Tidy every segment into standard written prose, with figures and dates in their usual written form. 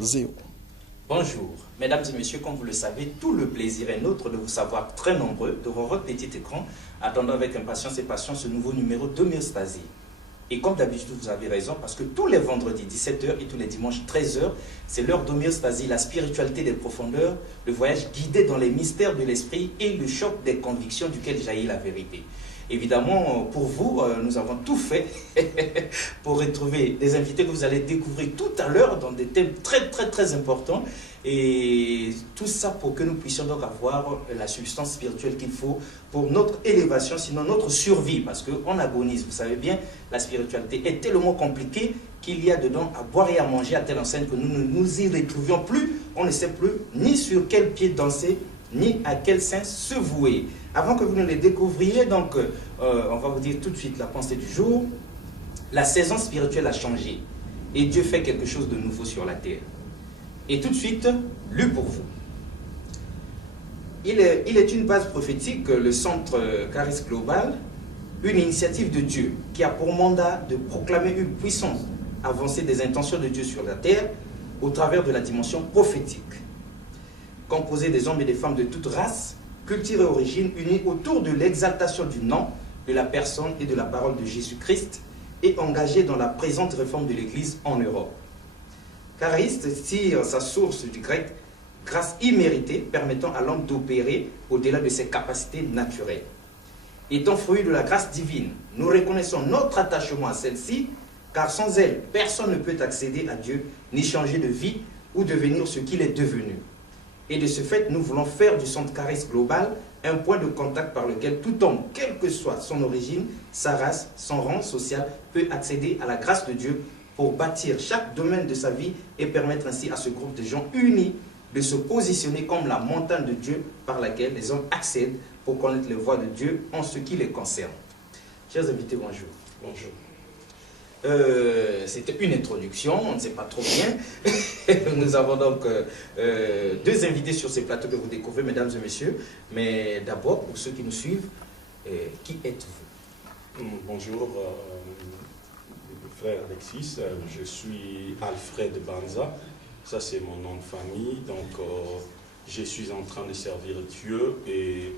0. Bonjour, mesdames et messieurs, comme vous le savez, tout le plaisir est nôtre de vous savoir très nombreux devant votre petit écran, attendant avec impatience et passion ce nouveau numéro d'Homéostasie. Et comme d'habitude, vous avez raison, parce que tous les vendredis 17h et tous les dimanches 13h, c'est l'heure d'Homéostasie, la spiritualité des profondeurs, le voyage guidé dans les mystères de l'esprit et le choc des convictions duquel jaillit la vérité. Évidemment, pour vous, nous avons tout fait pour retrouver des invités que vous allez découvrir tout à l'heure dans des thèmes très importants. Et tout ça pour que nous puissions donc avoir la substance spirituelle qu'il faut pour notre élévation, sinon notre survie. Parce qu'on agonise, vous savez bien, la spiritualité est tellement compliquée qu'il y a dedans à boire et à manger à telle enseigne que nous ne nous y retrouvions plus. On ne sait plus ni sur quel pied danser, ni à quel sein se vouer. Avant que vous ne les découvriez, donc, on va vous dire tout de suite la pensée du jour. La saison spirituelle a changé et Dieu fait quelque chose de nouveau sur la terre. Et tout de suite, lu pour vous. Il est une base prophétique, le Centre Charis Global, une initiative de Dieu qui a pour mandat de proclamer une puissance avancée des intentions de Dieu sur la terre au travers de la dimension prophétique. Composée des hommes et des femmes de toute race, culture et origine, unis autour de l'exaltation du nom, de la personne et de la parole de Jésus-Christ et engagés dans la présente réforme de l'Église en Europe. Charis tire sa source du grec « grâce imméritée » permettant à l'homme d'opérer au-delà de ses capacités naturelles. Étant fruit de la grâce divine, nous reconnaissons notre attachement à celle-ci, car sans elle, personne ne peut accéder à Dieu, ni changer de vie ou devenir ce qu'il est devenu. Et de ce fait, nous voulons faire du Centre Charis Global un point de contact par lequel tout homme, quelle que soit son origine, sa race, son rang social, peut accéder à la grâce de Dieu pour bâtir chaque domaine de sa vie et permettre ainsi à ce groupe de gens unis de se positionner comme la montagne de Dieu par laquelle les hommes accèdent pour connaître les voies de Dieu en ce qui les concerne. Chers invités, bonjour. Bonjour. C'était une introduction, on ne sait pas trop bien. Nous avons donc deux invités sur ces plateaux que vous découvrez, mesdames et messieurs. Mais d'abord, pour ceux qui nous suivent, qui êtes-vous? Bonjour, frère Alexis, je suis Alfred Banza, ça c'est mon nom de famille, donc je suis en train de servir Dieu et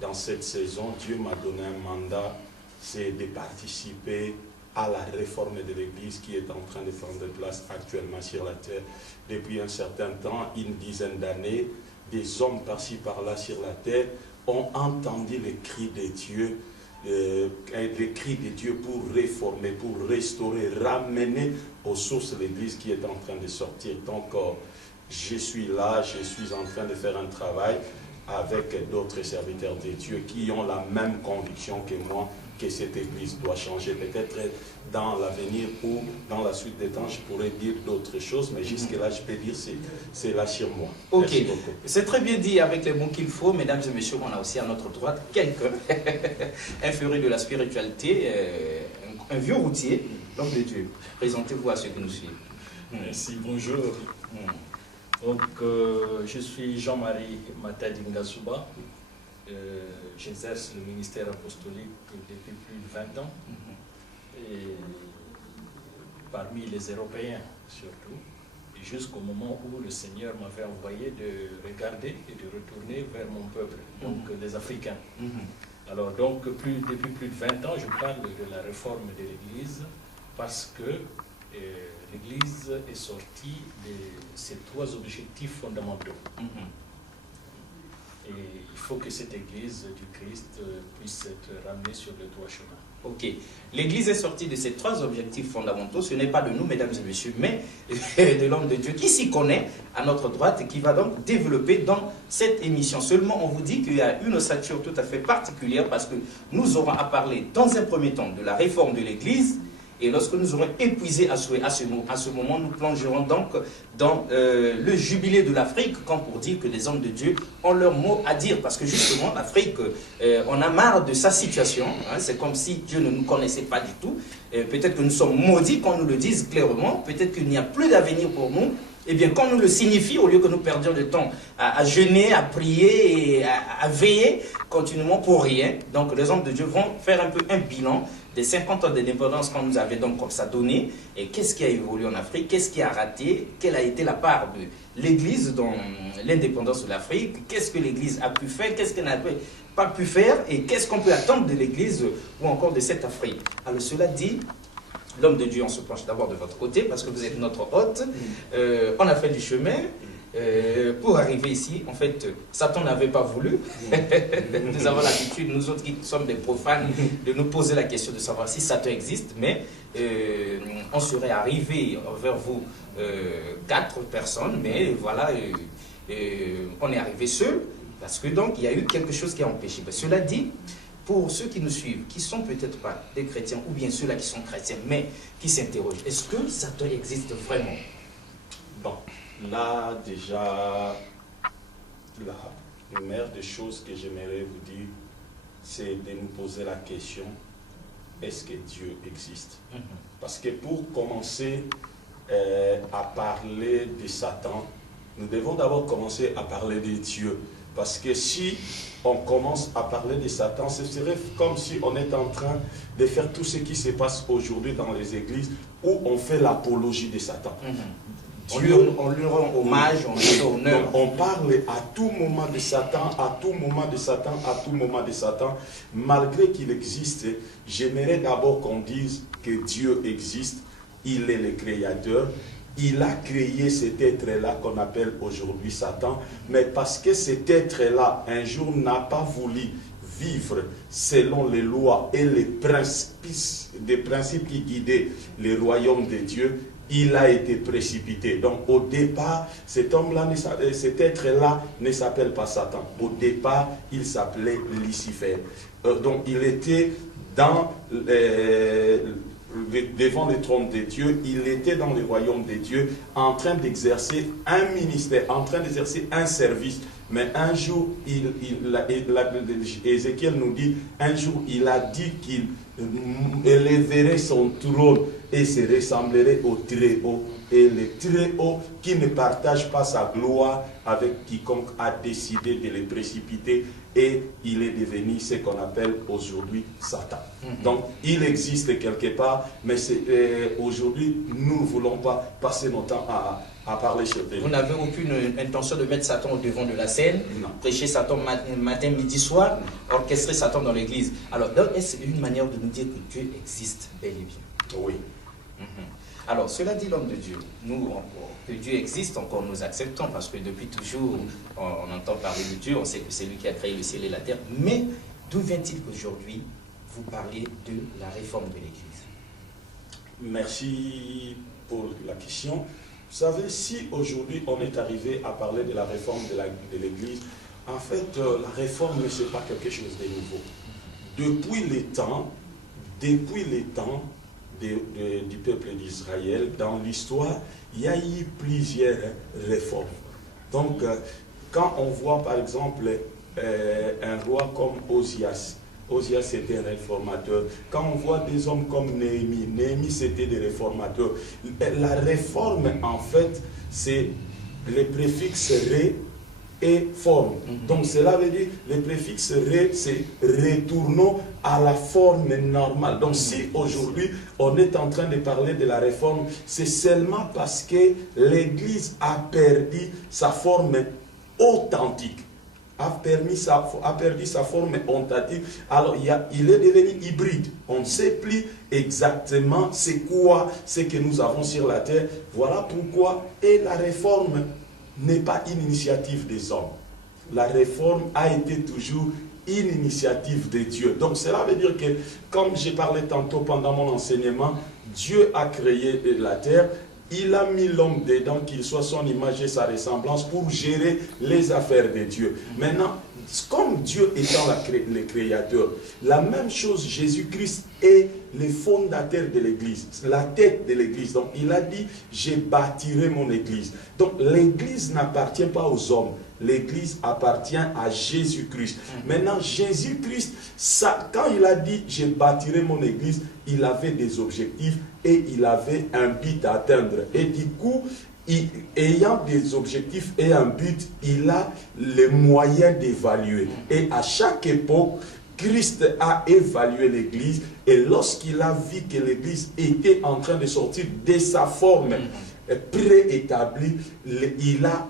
dans cette saison, Dieu m'a donné un mandat, c'est de participer à la réforme de l'Église qui est en train de prendre place actuellement sur la terre. Depuis un certain temps, une dizaine d'années, des hommes par-ci par-là sur la terre ont entendu les cris de Dieu, les cris de Dieu pour réformer, pour restaurer, ramener aux sources l'Église qui est en train de sortir. Donc, je suis là, je suis en train de faire un travail avec d'autres serviteurs de Dieu qui ont la même conviction que moi, que cette Église doit changer. Peut-être dans l'avenir ou dans la suite des temps, je pourrais dire d'autres choses, mais jusque-là, je peux dire c'est là sur moi. Ok, c'est très bien dit avec les mots qu'il faut. Mesdames et messieurs, on a aussi à notre droite quelqu'un, un furet de la spiritualité, un vieux routier, l'homme de Dieu. Présentez-vous à ceux qui nous suivent. Merci, bonjour. Donc, je suis Jean-Marie Matadingasuba. J'exerce le ministère apostolique depuis plus de 20 ans, et parmi les Européens surtout, jusqu'au moment où le Seigneur m'avait envoyé de regarder et de retourner vers mon peuple, donc les Africains. Alors donc, depuis plus de 20 ans, je parle de la réforme de l'Église parce que l'Église est sortie de ces trois objectifs fondamentaux. Et il faut que cette Église du Christ puisse être ramenée sur le droit chemin. Ok. L'Église est sortie de ces trois objectifs fondamentaux. Ce n'est pas de nous, mesdames et messieurs, mais de l'homme de Dieu qui s'y connaît à notre droite et qui va donc développer dans cette émission. Seulement, on vous dit qu'il y a une ossature tout à fait particulière parce que nous aurons à parler dans un premier temps de la réforme de l'Église. Et lorsque nous aurons épuisé à ce moment, nous plongerons donc dans le jubilé de l'Afrique, comme pour dire que les hommes de Dieu ont leur mot à dire. Parce que justement, l'Afrique, on a marre de sa situation. Hein, c'est comme si Dieu ne nous connaissait pas du tout. Peut-être que nous sommes maudits, qu'on nous le dise clairement. Peut-être qu'il n'y a plus d'avenir pour nous. Eh bien, qu'on nous le signifie, au lieu que nous perdions du temps à jeûner, à prier et à veiller continuellement pour rien. Donc, les hommes de Dieu vont faire un peu un bilan des 50 ans d'indépendance qu'on nous avait donc comme ça donné, et qu'est-ce qui a évolué en Afrique, qu'est-ce qui a raté, quelle a été la part de l'Église dans l'indépendance de l'Afrique, qu'est-ce que l'Église a pu faire, qu'est-ce qu'elle n'a pas pu faire, et qu'est-ce qu'on peut attendre de l'Église ou encore de cette Afrique. Alors cela dit, l'homme de Dieu, on se penche d'abord de votre côté parce que vous êtes notre hôte. On a fait du chemin pour arriver ici. En fait, Satan n'avait pas voulu. Nous avons l'habitude, nous autres qui sommes des profanes, de nous poser la question de savoir si Satan existe. Mais on serait arrivé vers vous 4 personnes, mais voilà, on est arrivé seul parce que donc il y a eu quelque chose qui a empêché. Mais cela dit, pour ceux qui nous suivent, qui ne sont peut-être pas des chrétiens, ou bien ceux-là qui sont chrétiens, mais qui s'interrogent, est-ce que Satan existe vraiment? Bon, là déjà, la première des choses que j'aimerais vous dire, c'est de nous poser la question, est-ce que Dieu existe? Parce que pour commencer à parler de Satan, nous devons d'abord commencer à parler de Dieu. Parce que si on commence à parler de Satan, ce serait comme si on est en train de faire tout ce qui se passe aujourd'hui dans les églises où on fait l'apologie de Satan. Dieu, on lui rend hommage, on lui rend honneur. On parle à tout moment de Satan, à tout moment de Satan, à tout moment de Satan. Malgré qu'il existe, j'aimerais d'abord qu'on dise que Dieu existe, il est le créateur. Il a créé cet être-là qu'on appelle aujourd'hui Satan, mais parce que cet être-là, un jour, n'a pas voulu vivre selon les lois et les principes qui guidaient le royaume de Dieu, il a été précipité. Donc au départ, cet homme-là, cet être-là ne s'appelle pas Satan. Au départ, il s'appelait Lucifer. Donc il était dans devant le trône de Dieu, il était dans le royaume de Dieu en train d'exercer un ministère, en train d'exercer un service. Mais un jour, Ézéchiel nous dit, un jour il a dit qu'il élèverait son trône et se ressemblerait au Très-Haut. Et le Très-Haut qui ne partage pas sa gloire avec quiconque a décidé de le précipiter. Et il est devenu ce qu'on appelle aujourd'hui Satan. Donc, il existe quelque part, mais aujourd'hui, nous ne voulons pas passer notre temps à parler sur lui. Vous n'avez aucune intention de mettre Satan au devant de la scène, prêcher Satan matin, midi, soir, orchestrer Satan dans l'église. Alors, est-ce une manière de nous dire que Dieu existe bel et bien? Oui. Alors, cela dit l'homme de Dieu, nous, que Dieu existe, encore nous acceptons, parce que depuis toujours, on entend parler de Dieu, on sait que c'est lui qui a créé le ciel et la terre, mais d'où vient-il qu'aujourd'hui, vous parlez de la réforme de l'Église? Merci pour la question. Vous savez, si aujourd'hui on est arrivé à parler de la réforme de l'Église, en fait, la réforme ne c'est pas quelque chose de nouveau. Depuis les temps du peuple d'Israël, dans l'histoire, il y a eu plusieurs réformes. Donc, quand on voit par exemple un roi comme Osias, Osias était un réformateur. Quand on voit des hommes comme Néhémie, Néhémie c'était des réformateurs. La réforme, en fait, c'est le préfixe ré et forme. Donc cela veut dire, le préfixe ré, c'est retournons à la forme normale. Donc si aujourd'hui on est en train de parler de la réforme, c'est seulement parce que l'Église a perdu sa forme authentique. A perdu sa forme authentique. Alors il est devenu hybride. On ne sait plus exactement c'est quoi ce que nous avons sur la terre. Voilà pourquoi la réforme n'est pas une initiative des hommes. La réforme a été toujours une initiative de Dieu. Donc cela veut dire que, comme j'ai parlé tantôt pendant mon enseignement, Dieu a créé la terre, il a mis l'homme dedans, qu'il soit son image et sa ressemblance, pour gérer les affaires de Dieu. Maintenant, comme Dieu étant le créateur, la même chose, Jésus-Christ est le fondateur de l'Église, la tête de l'Église. Donc il a dit, je bâtirai mon Église. Donc l'Église n'appartient pas aux hommes, l'Église appartient à Jésus-Christ. Maintenant, Jésus-Christ, quand il a dit, je bâtirai mon Église, il avait des objectifs et il avait un but à atteindre. Et du coup, ayant des objectifs et un but, il a les moyens d'évaluer. Et à chaque époque Christ a évalué l'Église et lorsqu'il a vu que l'Église était en train de sortir de sa forme préétablie, il a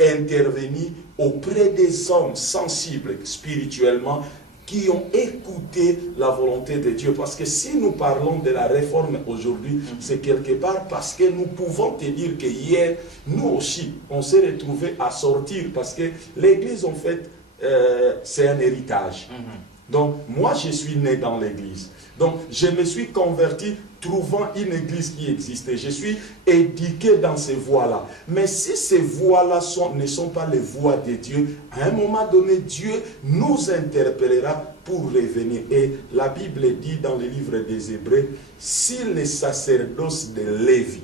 intervenu auprès des hommes sensibles spirituellement qui ont écouté la volonté de Dieu. Parce que si nous parlons de la réforme aujourd'hui, c'est quelque part parce que nous pouvons te dire que hier, nous aussi, on s'est retrouvés à sortir parce que l'Église, en fait, c'est un héritage. Donc, moi, je suis né dans l'Église. Donc, je me suis converti trouvant une église qui existait. Je suis éduqué dans ces voies-là. Mais si ces voies-là ne sont pas les voies de Dieu, à un moment donné, Dieu nous interpellera pour revenir. Et la Bible dit dans le livre des Hébreux, si le sacerdoce de Lévi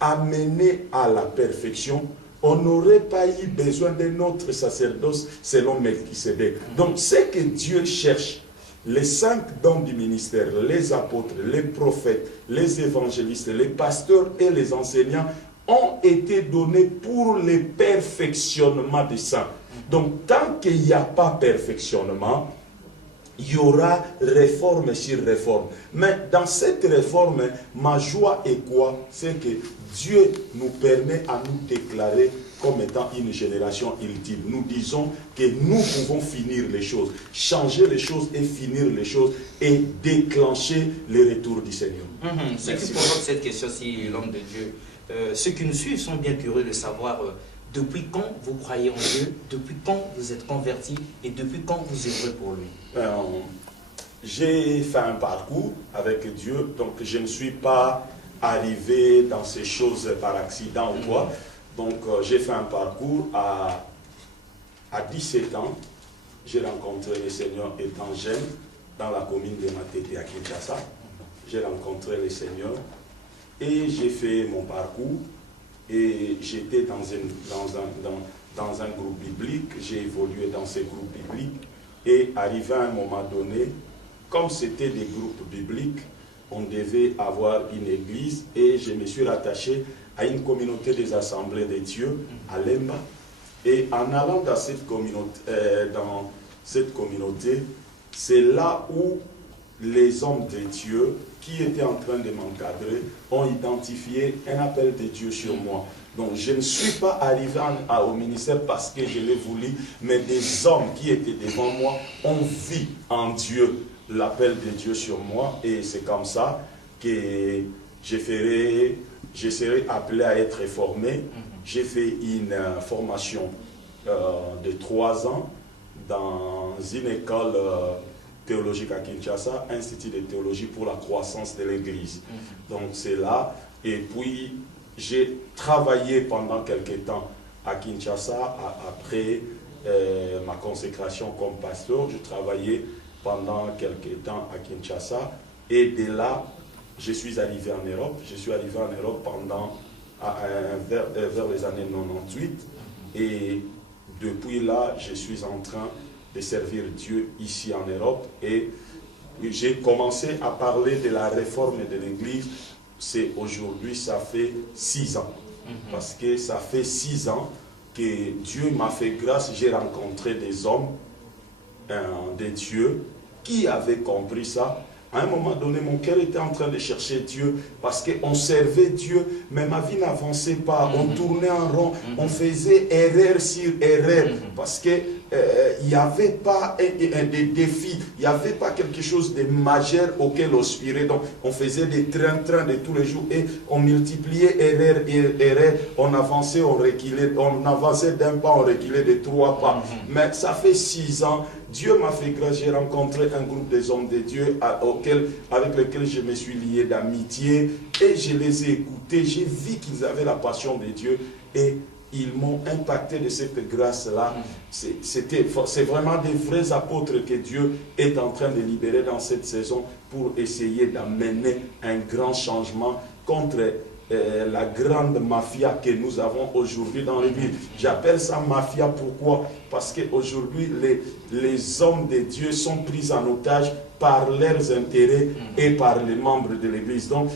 a mené à la perfection, on n'aurait pas eu besoin d'un autre sacerdoce selon Melchisédek. Donc, ce que Dieu cherche, les 5 dons du ministère, les apôtres, les prophètes, les évangélistes, les pasteurs et les enseignants ont été donnés pour le perfectionnement des saints. Donc, tant qu'il n'y a pas perfectionnement, il y aura réforme sur réforme. Mais dans cette réforme, ma joie est quoi? C'est que Dieu nous permet à nous déclarer comme étant une génération ultime. Nous disons que nous pouvons finir les choses, changer les choses et finir les choses et déclencher le retour du Seigneur. Ceux qui provoquent cette question, si l'homme de Dieu, ceux qui nous suivent sont bien curieux de savoir depuis quand vous croyez en Dieu, depuis quand vous êtes converti et depuis quand vous œuvrez pour lui. J'ai fait un parcours avec Dieu, donc je ne suis pas arrivé dans ces choses par accident ou quoi. Donc j'ai fait un parcours à 17 ans. J'ai rencontré le Seigneur étant jeune dans la commune de Matete à Kinshasa. J'ai rencontré le Seigneur et j'ai fait mon parcours. Et j'étais dans un groupe biblique, j'ai évolué dans ces groupes bibliques. Et arrivé à un moment donné, comme c'était des groupes bibliques, on devait avoir une église et je me suis rattaché à une communauté des assemblées de Dieu à Lemba. Et en allant dans cette communauté, c'est là où les hommes de Dieu qui étaient en train de m'encadrer ont identifié un appel de Dieu sur moi. Donc je ne suis pas arrivé au ministère parce que je l'ai voulu, mais des hommes qui étaient devant moi ont vu en Dieu l'appel de Dieu sur moi. Et c'est comme ça que je serai appelé à être formé. J'ai fait une formation de 3 ans dans une école théologique à Kinshasa, Institut de théologie pour la croissance de l'Église. Donc c'est là. Et puis j'ai travaillé pendant quelques temps à Kinshasa. Après ma consécration comme pasteur, je travaillais pendant quelques temps à Kinshasa. Et de là, je suis arrivé en Europe. Je suis arrivé en Europe vers les années 98. Et depuis là, je suis en train de servir Dieu ici en Europe. Et j'ai commencé à parler de la réforme de l'Église. C'est aujourd'hui, ça fait 6 ans. Parce que ça fait 6 ans que Dieu m'a fait grâce. J'ai rencontré des hommes de Dieu qui avaient compris ça. À un moment donné, mon cœur était en train de chercher Dieu parce qu'on servait Dieu, mais ma vie n'avançait pas. On tournait en rond, on faisait erreur sur erreur parce que il n'y avait pas des défis, il n'y avait pas quelque chose de majeur auquel on aspirait. Donc, on faisait des trains de tous les jours et on multipliait erreur et erreur. On avançait, on reculait, on avançait d'un pas, on reculait de 3 pas. Mais ça fait 6 ans. Dieu m'a fait grâce, j'ai rencontré un groupe des hommes de Dieu avec lesquels je me suis lié d'amitié et je les ai écoutés, j'ai vu qu'ils avaient la passion de Dieu et ils m'ont impacté de cette grâce-là. C'est vraiment des vrais apôtres que Dieu est en train de libérer dans cette saison pour essayer d'amener un grand changement contre la grande mafia que nous avons aujourd'hui dans l'Église. J'appelle ça mafia, pourquoi? Parce qu'aujourd'hui, les hommes de Dieu sont pris en otage par leurs intérêts et par les membres de l'Église. Donc,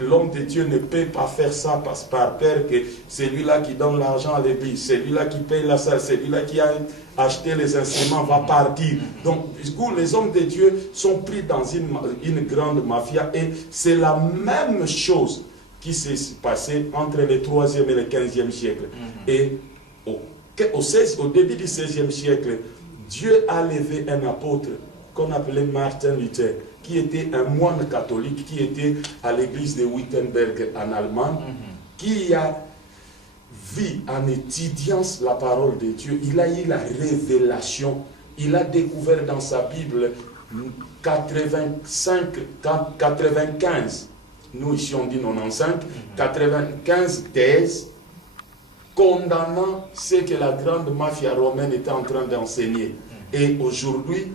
l'homme de Dieu ne peut pas faire ça par peur que celui-là qui donne l'argent à l'Église, celui-là qui paye la salle, celui-là qui a acheté les instruments va partir. Donc, du coup, les hommes de Dieu sont pris dans une grande mafia et c'est la même chose qui s'est passé entre le 3e et le 15e siècle. Et au début du 16e siècle, Dieu a levé un apôtre qu'on appelait Martin Luther, qui était un moine catholique, qui était à l'église de Wittenberg en Allemagne, qui a vu en étudiant la parole de Dieu, il a eu la révélation, il a découvert dans sa Bible 95, nous ici on dit 95, 95 thèses condamnant ce que la grande mafia romaine était en train d'enseigner. Et aujourd'hui,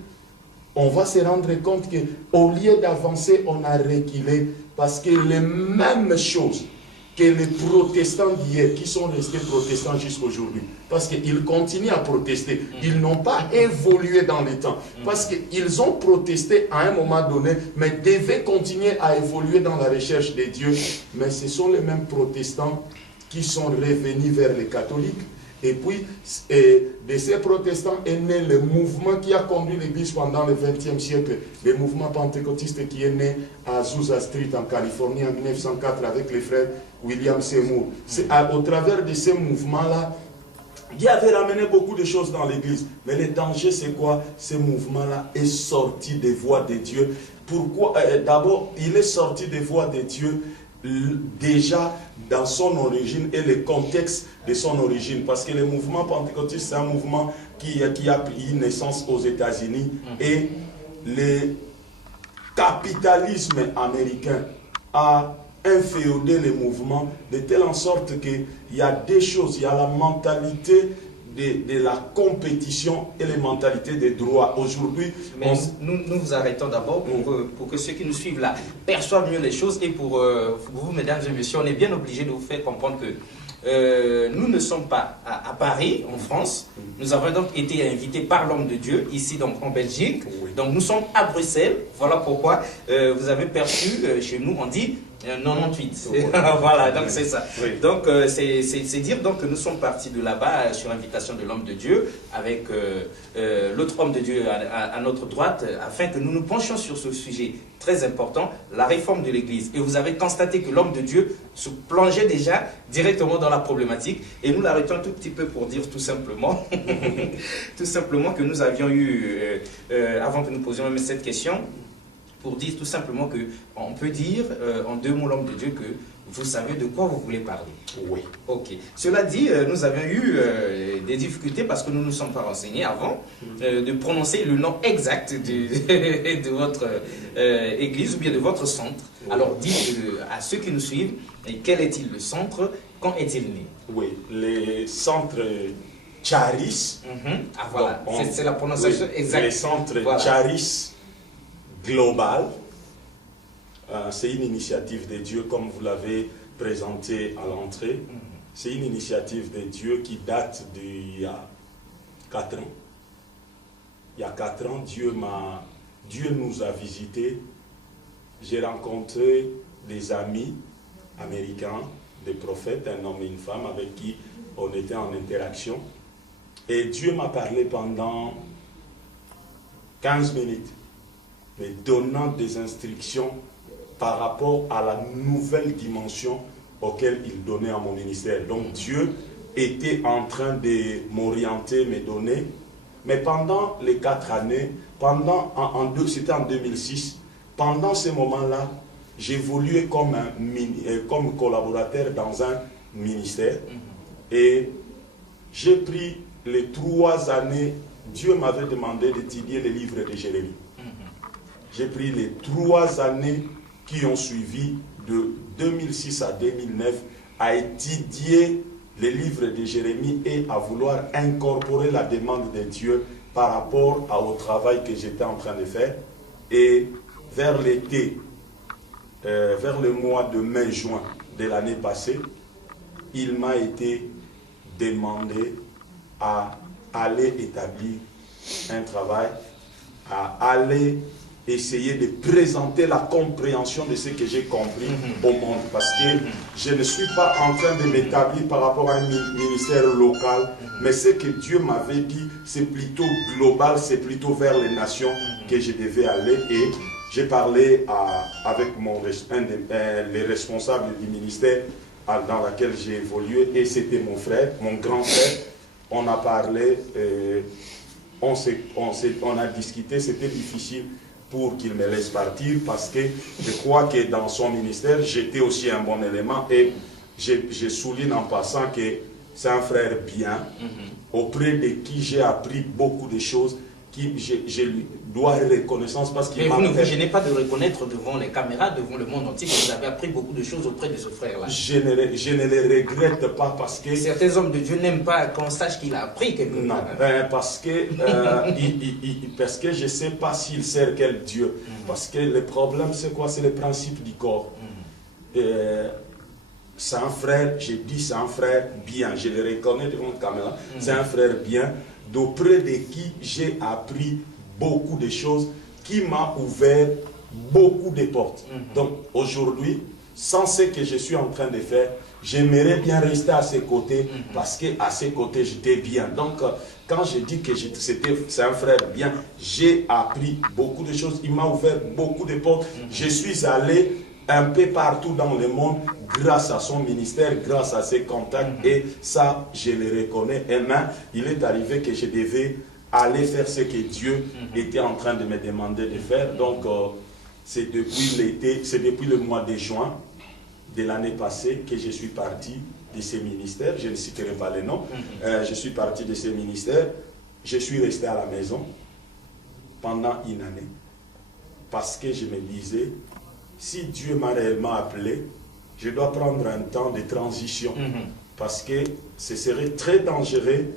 on va se rendre compte qu'au lieu d'avancer, on a reculé parce que les mêmes choses que les protestants d'hier, qui sont restés protestants jusqu'à aujourd'hui, parce qu'ils continuent à protester, ils n'ont pas évolué dans le temps, parce qu'ils ont protesté à un moment donné, mais devaient continuer à évoluer dans la recherche de Dieu. Mais ce sont les mêmes protestants qui sont revenus vers les catholiques. Et puis, de ces protestants est né le mouvement qui a conduit l'Église pendant le XXe siècle, le mouvement pentecôtiste qui est né à Azusa Street en Californie en 1904 avec les frères William Seymour. C'est au travers de ces mouvements-là, Dieu avait ramené beaucoup de choses dans l'Église. Mais le danger, c'est quoi? Ce mouvement-là est sorti des voies de Dieu. Pourquoi? D'abord, il est sorti des voies de Dieu déjà dans son origine et le contexte de son origine, parce que le mouvement pentecôtiste, c'est un mouvement qui a pris naissance aux États-Unis et le capitalisme américain a inféodé le mouvement de telle en sorte qu'il y a des choses, il y a la mentalité de la compétition et les mentalités des droits. Aujourd'hui, nous vous arrêtons d'abord pour que ceux qui nous suivent là perçoivent mieux les choses, et pour vous, mesdames et messieurs, on est bien obligé de vous faire comprendre que nous ne sommes pas à Paris, en France. Nous avons donc été invités par l'homme de Dieu, ici donc en Belgique. Donc nous sommes à Bruxelles. Voilà pourquoi vous avez perçu, chez nous on dit 98. Voilà, donc c'est ça. Donc c'est dire donc que nous sommes partis de là-bas sur invitation de l'homme de Dieu, avec l'autre homme de Dieu à notre droite, afin que nous nous penchions sur ce sujet très important, la réforme de l'Église. Et vous avez constaté que l'homme de Dieu se plongeait déjà directement dans la problématique, et nous l'arrêtons un tout petit peu pour dire tout simplement tout simplement que nous avions eu avant que nous posions même cette question, pour dire tout simplement que on peut dire en deux mots l'homme de Dieu que vous savez de quoi vous voulez parler. Oui. Ok. Cela dit, nous avions eu des difficultés parce que nous ne nous sommes pas renseignés avant de prononcer le nom exact de votre église ou bien de votre centre. Alors dites à ceux qui nous suivent, quel est-il le centre, quand est-il né? Oui, le centre Charis. Ah voilà, c'est la prononciation exacte. Le centre Charis Global, c'est une initiative de Dieu, comme vous l'avez présenté à l'entrée. C'est une initiative de Dieu qui date d'il y a 4 ans. Il y a 4 ans, Dieu nous a visités. J'ai rencontré des amis américains, des prophètes, un homme et une femme avec qui on était en interaction. Et Dieu m'a parlé pendant 15 minutes, mais donnant des instructions par rapport à la nouvelle dimension auquel il donnait à mon ministère. Donc Dieu était en train de m'orienter, me donner. Mais pendant les 4 années, c'était en 2006, pendant ce moment-là, j'évoluais comme collaborateur dans un ministère. Et j'ai pris les 3 années, Dieu m'avait demandé d'étudier les livres de Jérémie. J'ai pris les 3 années qui ont suivi, de 2006 à 2009, à étudier les livres de Jérémie et à vouloir incorporer la demande de Dieu par rapport au travail que j'étais en train de faire. Et vers l'été, vers le mois de mai-juin de l'année passée, il m'a été demandé à aller établir un travail, à aller essayer de présenter la compréhension de ce que j'ai compris au monde. Parce que je ne suis pas en train de m'établir par rapport à un ministère local, mais ce que Dieu m'avait dit, c'est plutôt global, c'est plutôt vers les nations que je devais aller. Et j'ai parlé avec les responsables du ministère dans lequel j'ai évolué, et c'était mon frère, mon grand frère. On a parlé, on a discuté, c'était difficile pour qu'il me laisse partir, parce que je crois que dans son ministère, j'étais aussi un bon élément, et je souligne en passant que c'est un frère bien, auprès de qui j'ai appris beaucoup de choses, je lui dois reconnaissance, parce qu'il m'a... Mais vous ne vous gênez pas de reconnaître devant les caméras, devant le monde entier, que vous avez appris beaucoup de choses auprès de ce frère-là. Je ne les regrette pas, parce que... Certains hommes de Dieu n'aiment pas qu'on sache qu'il a appris quelque chose. Non, parce que je ne sais pas s'il sert quel Dieu. Parce que le problème, c'est quoi? C'est le principe du corps. C'est un frère, j'ai dit c'est un frère bien, je le reconnais devant la caméra, c'est un frère bien, d'auprès de qui j'ai appris beaucoup de choses, qui m'a ouvert beaucoup de portes. Donc aujourd'hui, sans ce que je suis en train de faire, j'aimerais bien rester à ses côtés, parce qu'à ses côtés, j'étais bien. Donc, quand je dis que c'est un frère bien, j'ai appris beaucoup de choses, il m'a ouvert beaucoup de portes. Je suis allé un peu partout dans le monde grâce à son ministère, grâce à ses contacts, et ça, je le reconnais. Et maintenant, il est arrivé que je devais aller faire ce que Dieu était en train de me demander de faire. Donc, c'est depuis l'été, c'est depuis le mois de juin de l'année passée que je suis parti de ces ministères. Je ne citerai pas les noms. Je suis parti de ces ministères. Je suis resté à la maison pendant une année, parce que je me disais, si Dieu m'a réellement appelé, je dois prendre un temps de transition, parce que ce serait très dangereux,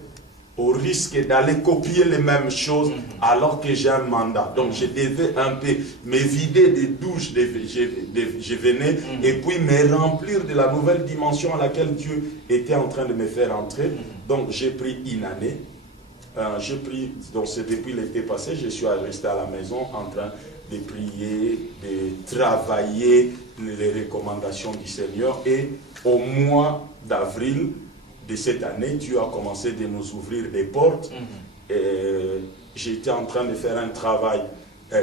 au risque d'aller copier les mêmes choses alors que j'ai un mandat. Donc je devais un peu me vider des douches je venais, et puis me remplir de la nouvelle dimension à laquelle Dieu était en train de me faire entrer. Donc j'ai pris une année. Donc c'est depuis l'été passé, je suis resté à la maison en train de prier, de travailler les recommandations du Seigneur. Et au mois d'avril de cette année, Dieu a commencé de nous ouvrir des portes. J'étais en train de faire un travail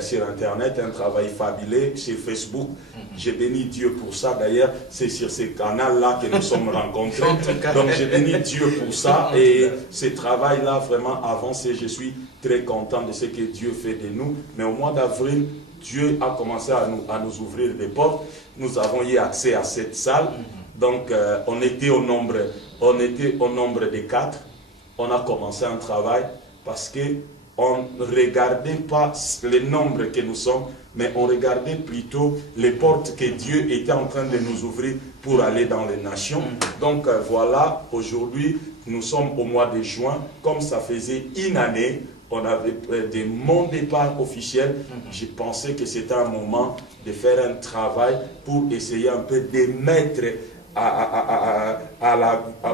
sur Internet, un travail fabuleux sur Facebook. J'ai béni Dieu pour ça. D'ailleurs, c'est sur ce canal-là que nous sommes rencontrés. Donc, j'ai béni Dieu pour ça. Et ce travail-là vraiment avancé. Je suis très content de ce que Dieu fait de nous. Mais au mois d'avril, Dieu a commencé à nous ouvrir des portes. Nous avons eu accès à cette salle. Donc, on était au nombre de 4. On a commencé un travail parce que on ne regardait pas le nombre que nous sommes, mais on regardait plutôt les portes que Dieu était en train de nous ouvrir pour aller dans les nations. Donc voilà, aujourd'hui, nous sommes au mois de juin. Comme ça faisait une année, on avait de mon départ officiel. Je pensais que c'était un moment de faire un travail pour essayer un peu de mettre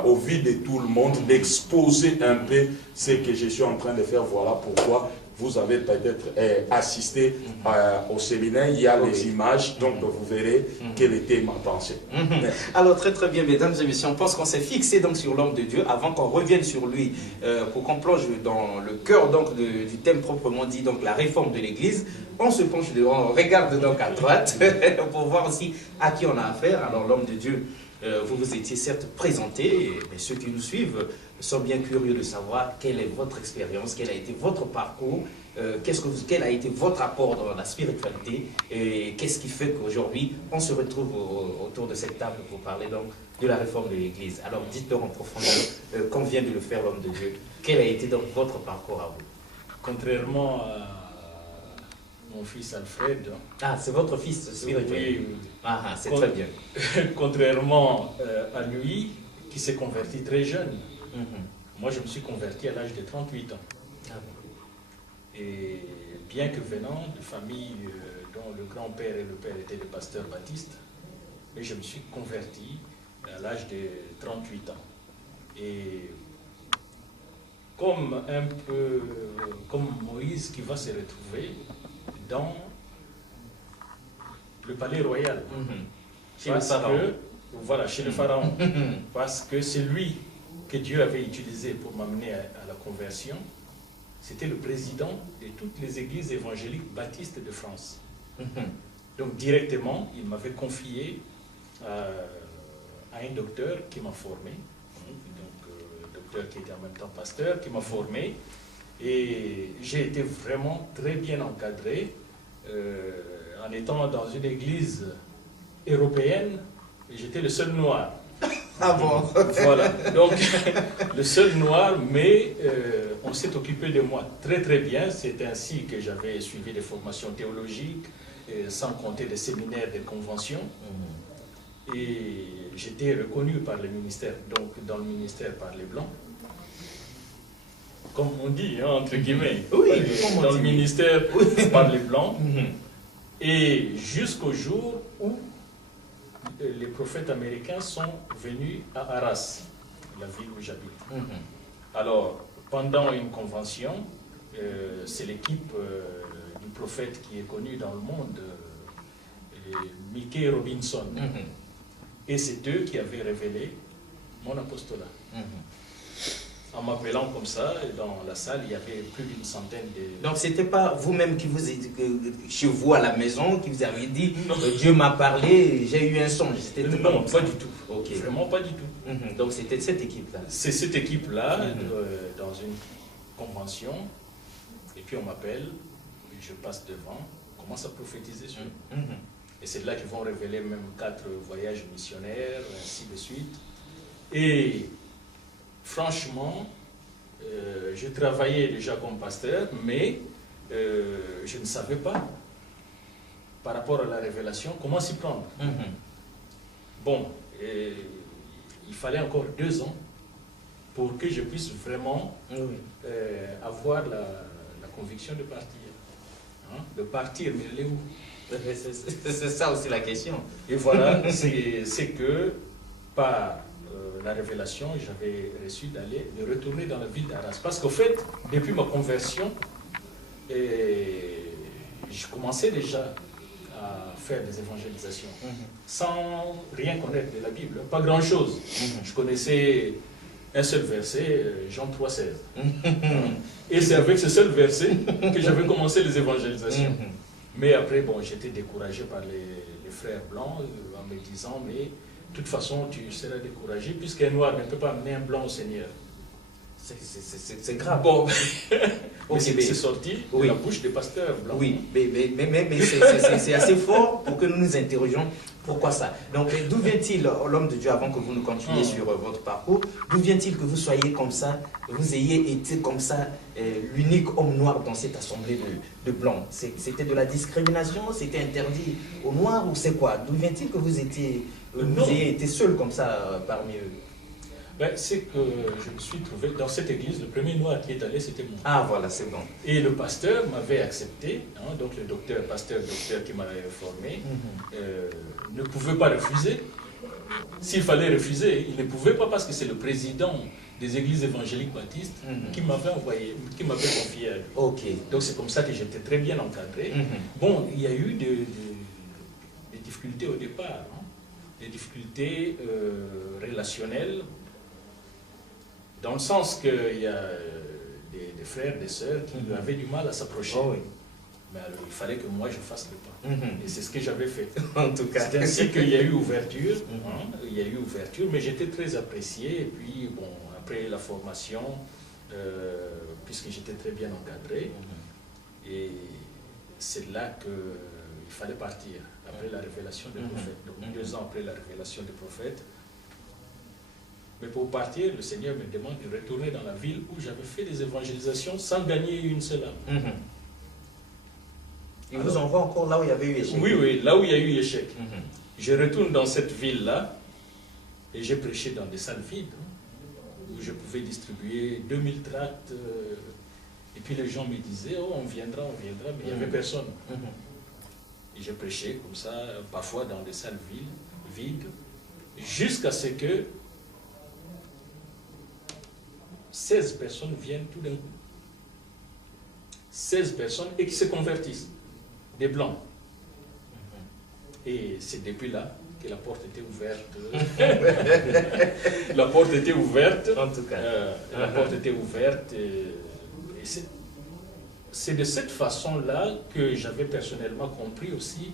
au vu de tout le monde, d'exposer un peu ce que je suis en train de faire. Voilà pourquoi vous avez peut-être assisté au séminaire. Il y a les images, donc vous verrez quelle était ma pensée. Alors très très bien, mesdames et messieurs, on pense qu'on s'est fixé donc sur l'homme de Dieu avant qu'on revienne sur lui, pour qu'on plonge dans le cœur donc du thème proprement dit, donc la réforme de l'Église. On se penche, on regarde donc à droite pour voir aussi à qui on a affaire. Alors l'homme de Dieu, vous vous étiez certes présenté, mais ceux qui nous suivent sont bien curieux de savoir quelle est votre expérience, quel a été votre parcours, quel a été votre apport dans la spiritualité, et qu'est-ce qui fait qu'aujourd'hui on se retrouve autour de cette table pour parler donc de la réforme de l'Église. Alors dites-leur en profondeur, comme vient de le faire l'homme de Dieu, quel a été donc votre parcours à vous? Contrairement à mon fils Alfred. Ah, c'est votre fils spirituel? Oui. Ah, c'est très bien. Contrairement à lui, qui s'est converti très jeune. Moi, je me suis converti à l'âge de 38 ans. Ah bon. Et bien que venant de famille dont le grand-père et le père étaient des pasteurs baptistes, mais je me suis converti à l'âge de 38 ans. Et comme un peu comme Moïse qui va se retrouver dans le palais royal. Chez le pharaon. Voilà, chez le pharaon. Parce que c'est lui que Dieu avait utilisé pour m'amener à la conversion. C'était le président de toutes les églises évangéliques baptistes de France. Donc directement, il m'avait confié à un docteur qui m'a formé. Docteur qui était en même temps pasteur, qui m'a formé. Et j'ai été vraiment très bien encadré en étant dans une église européenne. J'étais le seul noir. Ah bon? Voilà. Donc, le seul noir, mais on s'est occupé de moi très très bien. C'est ainsi que j'avais suivi des formations théologiques, sans compter des séminaires, des conventions. Et j'étais reconnu par le ministère, donc dans le ministère par les Blancs. Comme on dit, hein, entre guillemets. Oui, dans le ministère par les Blancs. Et jusqu'au jour où les prophètes américains sont venus à Arras, la ville où j'habite. Alors, pendant une convention, c'est l'équipe du prophète qui est connu dans le monde, Mickey Robinson. Et c'est eux qui avaient révélé mon apostolat. En m'appelant comme ça, dans la salle, il y avait plus d'une centaine de... Donc, ce n'était pas vous-même qui vous étiez chez vous à la maison, qui vous avez dit Dieu m'a parlé, j'ai eu un songe. Non, pas du tout. Okay. Vraiment pas du tout. Donc, c'était cette équipe-là. C'est cette équipe-là, dans une convention, et puis on m'appelle, je passe devant, on commence à prophétiser sur eux. Et c'est là qu'ils vont révéler même 4 voyages missionnaires, ainsi de suite. Et franchement, je travaillais déjà comme pasteur, mais je ne savais pas, par rapport à la révélation, comment s'y prendre. Bon, il fallait encore 2 ans pour que je puisse vraiment avoir la conviction de partir. Hein? De partir, mais aller où? C'est ça aussi la question. Et voilà, c'est que par la révélation, j'avais reçu de retourner dans la ville d'Arras. Parce qu'au fait, depuis ma conversion, je commençais déjà à faire des évangélisations, sans rien connaître de la Bible, pas grand-chose. Je connaissais un seul verset, Jean 3,16. Et c'est avec ce seul verset que j'avais commencé les évangélisations. Mais après, bon, j'étais découragé par les frères blancs en me disant, mais de toute façon, tu seras découragé puisqu'un noir ne peut pas amener un blanc au Seigneur. C'est grave. Bon, c'est sorti de la bouche des pasteurs blancs. Oui, mais c'est assez fort pour que nous nous interrogions. Pourquoi ça? Donc, d'où vient-il, l'homme de Dieu, avant que vous ne continuiez sur votre parcours, d'où vient-il que vous soyez comme ça, vous ayez été comme ça, l'unique homme noir dans cette assemblée de blancs? C'était de la discrimination? C'était interdit aux noirs ou c'est quoi? D'où vient-il que vous ayez été seul comme ça parmi eux? Ben, c'est que je me suis trouvé dans cette église, le premier noir qui est allé, c'était moi. Ah voilà, c'est bon. Et le pasteur m'avait accepté, hein, donc le docteur qui m'avait formé, ne pouvait pas refuser. S'il fallait refuser, il ne pouvait pas parce que c'est le président des églises évangéliques baptistes qui m'avait envoyé, qui m'avait confié à lui. Donc c'est comme ça que j'étais très bien encadré. Bon, il y a eu des difficultés au départ, hein, des difficultés relationnelles, dans le sens qu'il y a des frères, des sœurs qui avaient du mal à s'approcher. Mais alors, il fallait que moi je fasse le pas. Et c'est ce que j'avais fait. En tout cas. C'est ainsi qu'il y a eu ouverture. Il y a eu ouverture, mais j'étais très apprécié. Et puis, bon, après la formation, puisque j'étais très bien encadré, et c'est là qu'il fallait partir, après la révélation des prophètes. Donc 2 ans après la révélation des prophètes. Mais pour partir, le Seigneur me demande de retourner dans la ville où j'avais fait des évangélisations sans gagner une seule âme. Il vous envoie encore là où il y avait eu échec? Oui, là où il y a eu échec. Je retourne dans cette ville-là et j'ai prêché dans des salles vides où je pouvais distribuer 2000 tracts. Et puis les gens me disaient, oh, on viendra, mais il n'y avait personne. Et j'ai prêché comme ça, parfois dans des salles vide, jusqu'à ce que 16 personnes viennent tout d'un coup. 16 personnes et qui se convertissent, des blancs. Et c'est depuis là que la porte était ouverte. La porte était ouverte. En tout cas. La porte était ouverte. Et c'est de cette façon-là que j'avais personnellement compris aussi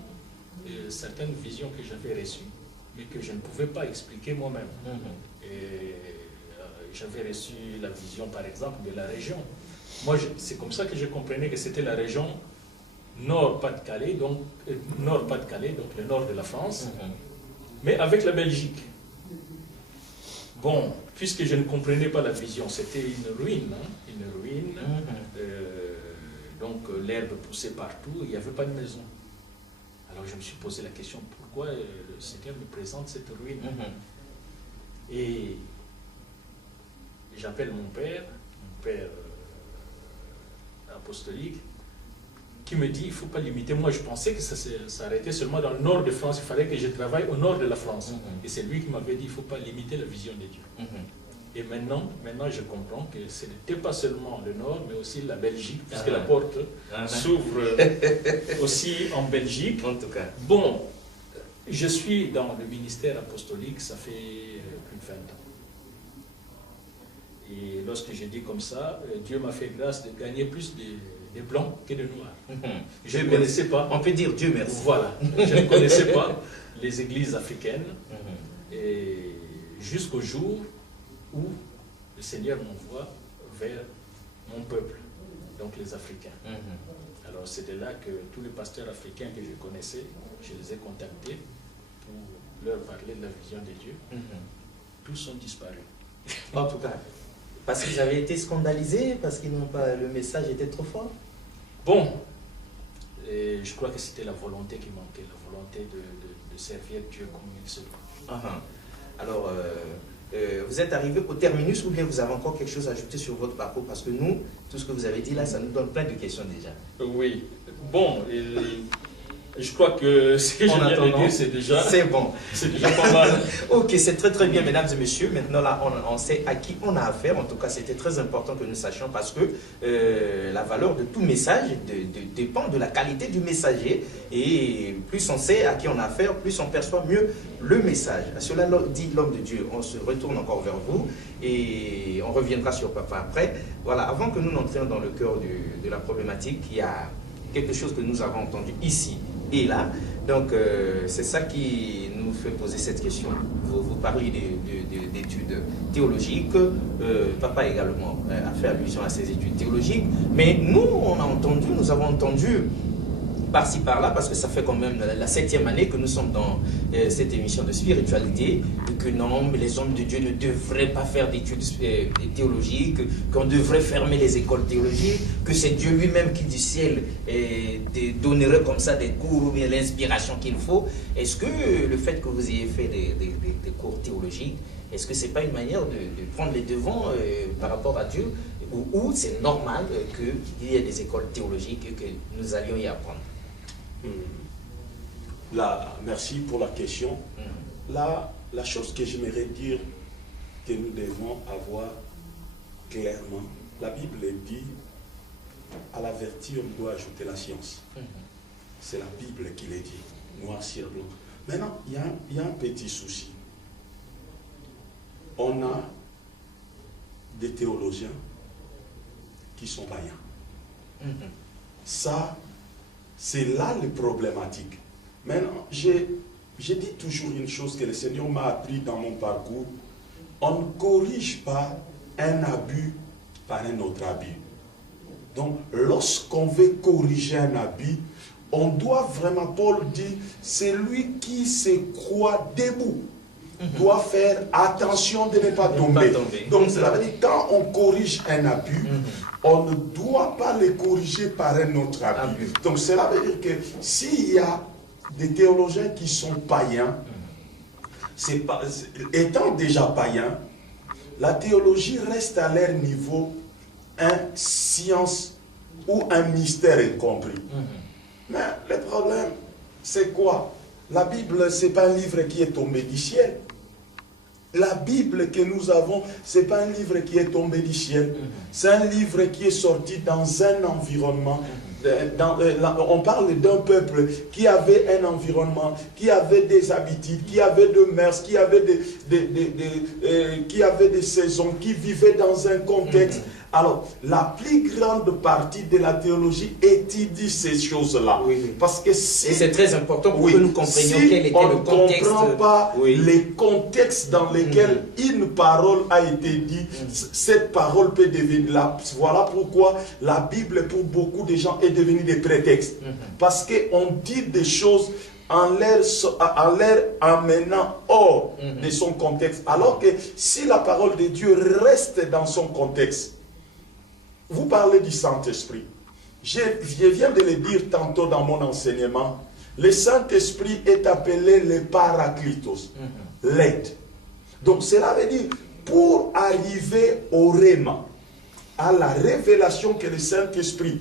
certaines visions que j'avais reçues, mais que je ne pouvais pas expliquer moi-même. Et j'avais reçu la vision, par exemple, de la région. Moi, c'est comme ça que je comprenais que c'était la région Nord-Pas-de-Calais, donc Nord-Pas-de-Calais, donc le nord de la France, mais avec la Belgique. Bon, puisque je ne comprenais pas la vision, c'était une ruine, une ruine. Donc l'herbe poussait partout, il n'y avait pas de maison. Alors je me suis posé la question, pourquoi le Seigneur me présente cette ruine? Et j'appelle mon père apostolique, qui me dit, il ne faut pas limiter. Moi, je pensais que ça s'arrêtait seulement dans le nord de France, il fallait que je travaille au nord de la France. Et c'est lui qui m'avait dit, il ne faut pas limiter la vision de Dieu. Et maintenant, je comprends que ce n'était pas seulement le nord, mais aussi la Belgique, puisque la porte s'ouvre aussi en Belgique. En tout cas. Bon, je suis dans le ministère apostolique, ça fait plus de 20 ans. Et lorsque j'ai dit comme ça, Dieu m'a fait grâce de gagner plus de blancs que de noirs. Je ne connaissais pas. On peut dire Dieu merci. Voilà. Je ne connaissais pas les églises africaines. Et jusqu'au jour où le Seigneur m'envoie vers mon peuple, donc les Africains. Alors c'est de là que tous les pasteurs africains que je connaissais, je les ai contactés pour leur parler de la vision de Dieu. Tous ont disparu. En tout cas, parce qu'ils avaient été scandalisés, parce qu'ils n'ont pas, le message était trop fort. Bon, et je crois que c'était la volonté qui manquait, la volonté de servir Dieu comme il se doit. Alors, vous êtes arrivé au terminus ou bien vous avez encore quelque chose à ajouter sur votre parcours? Parce que nous, tout ce que vous avez dit là, ça nous donne plein de questions déjà. Oui. Bon, je crois que ce que je viens de dire, c'est déjà... C'est bon. C'est déjà pas mal. Ok, c'est très très bien, mesdames et messieurs. Maintenant, là, on sait à qui on a affaire. En tout cas, c'était très important que nous sachions parce que la valeur de tout message dépend de la qualité du messager. Et plus on sait à qui on a affaire, plus on perçoit mieux le message. Cela dit l'homme de Dieu. On se retourne encore vers vous et on reviendra sur Papa après. Voilà, avant que nous n'entrions dans le cœur de la problématique, il y a quelque chose que nous avons entendu ici et là. Donc, c'est ça qui nous fait poser cette question. Vous parlez d'études théologiques. Papa également a fait allusion à ses études théologiques. Mais nous, nous avons entendu par-ci par-là, parce que ça fait quand même la 7e année que nous sommes dans cette émission de spiritualité, que non, les hommes de Dieu ne devraient pas faire d'études théologiques, qu'on devrait fermer les écoles théologiques, que c'est Dieu lui-même qui du ciel donnerait comme ça des cours ou bien l'inspiration qu'il faut. Est-ce que le fait que vous ayez fait des cours théologiques, est-ce que ce n'est pas une manière de prendre les devants par rapport à Dieu, ou c'est normal qu'il y ait des écoles théologiques et que nous allions y apprendre? Là, merci pour la question. Là, la chose que j'aimerais dire que nous devons avoir clairement, la Bible dit, à la vertu, on doit ajouter la science. C'est la Bible qui le dit, noir sur blanc. Maintenant, il y a un petit souci. On a des théologiens qui sont païens. Ça, c'est là le problématique. Maintenant, j'ai dit toujours une chose que le Seigneur m'a appris dans mon parcours. On ne corrige pas un abus par un autre abus. Donc, lorsqu'on veut corriger un abus, on doit vraiment, Paul dit, c'est lui qui se croit debout doit faire attention de ne pas tomber. Donc, cela veut dire quand on corrige un abus, on ne doit pas le corriger par un autre abus. Donc, cela veut dire que s'il y a des théologiens qui sont païens, étant déjà païens, la théologie reste à leur niveau une science ou un mystère incompris. Mais le problème, c'est quoi? La Bible, ce n'est pas un livre qui est tombé du ciel. La Bible que nous avons, ce n'est pas un livre qui est tombé du ciel. C'est un livre qui est sorti dans un environnement. On parle d'un peuple qui avait un environnement, qui avait des habitudes, qui avait des mœurs, qui avait des saisons, qui vivait dans un contexte. Alors, la plus grande partie de la théologie étudie ces choses-là. Oui. Parce que si... Et c'est très important pour que nous comprenions quel était le contexte. Si on ne comprend pas les contextes dans lesquels une parole a été dite, cette parole peut devenir là. Voilà pourquoi la Bible, pour beaucoup de gens, est devenue des prétextes. Parce qu'on dit des choses en l'air amenant hors de son contexte. Alors que si la parole de Dieu reste dans son contexte, vous parlez du Saint-Esprit. Je viens de le dire tantôt dans mon enseignement. Le Saint-Esprit est appelé le Parakletos, l'aide. Donc cela veut dire, pour arriver au réma, à la révélation que le Saint-Esprit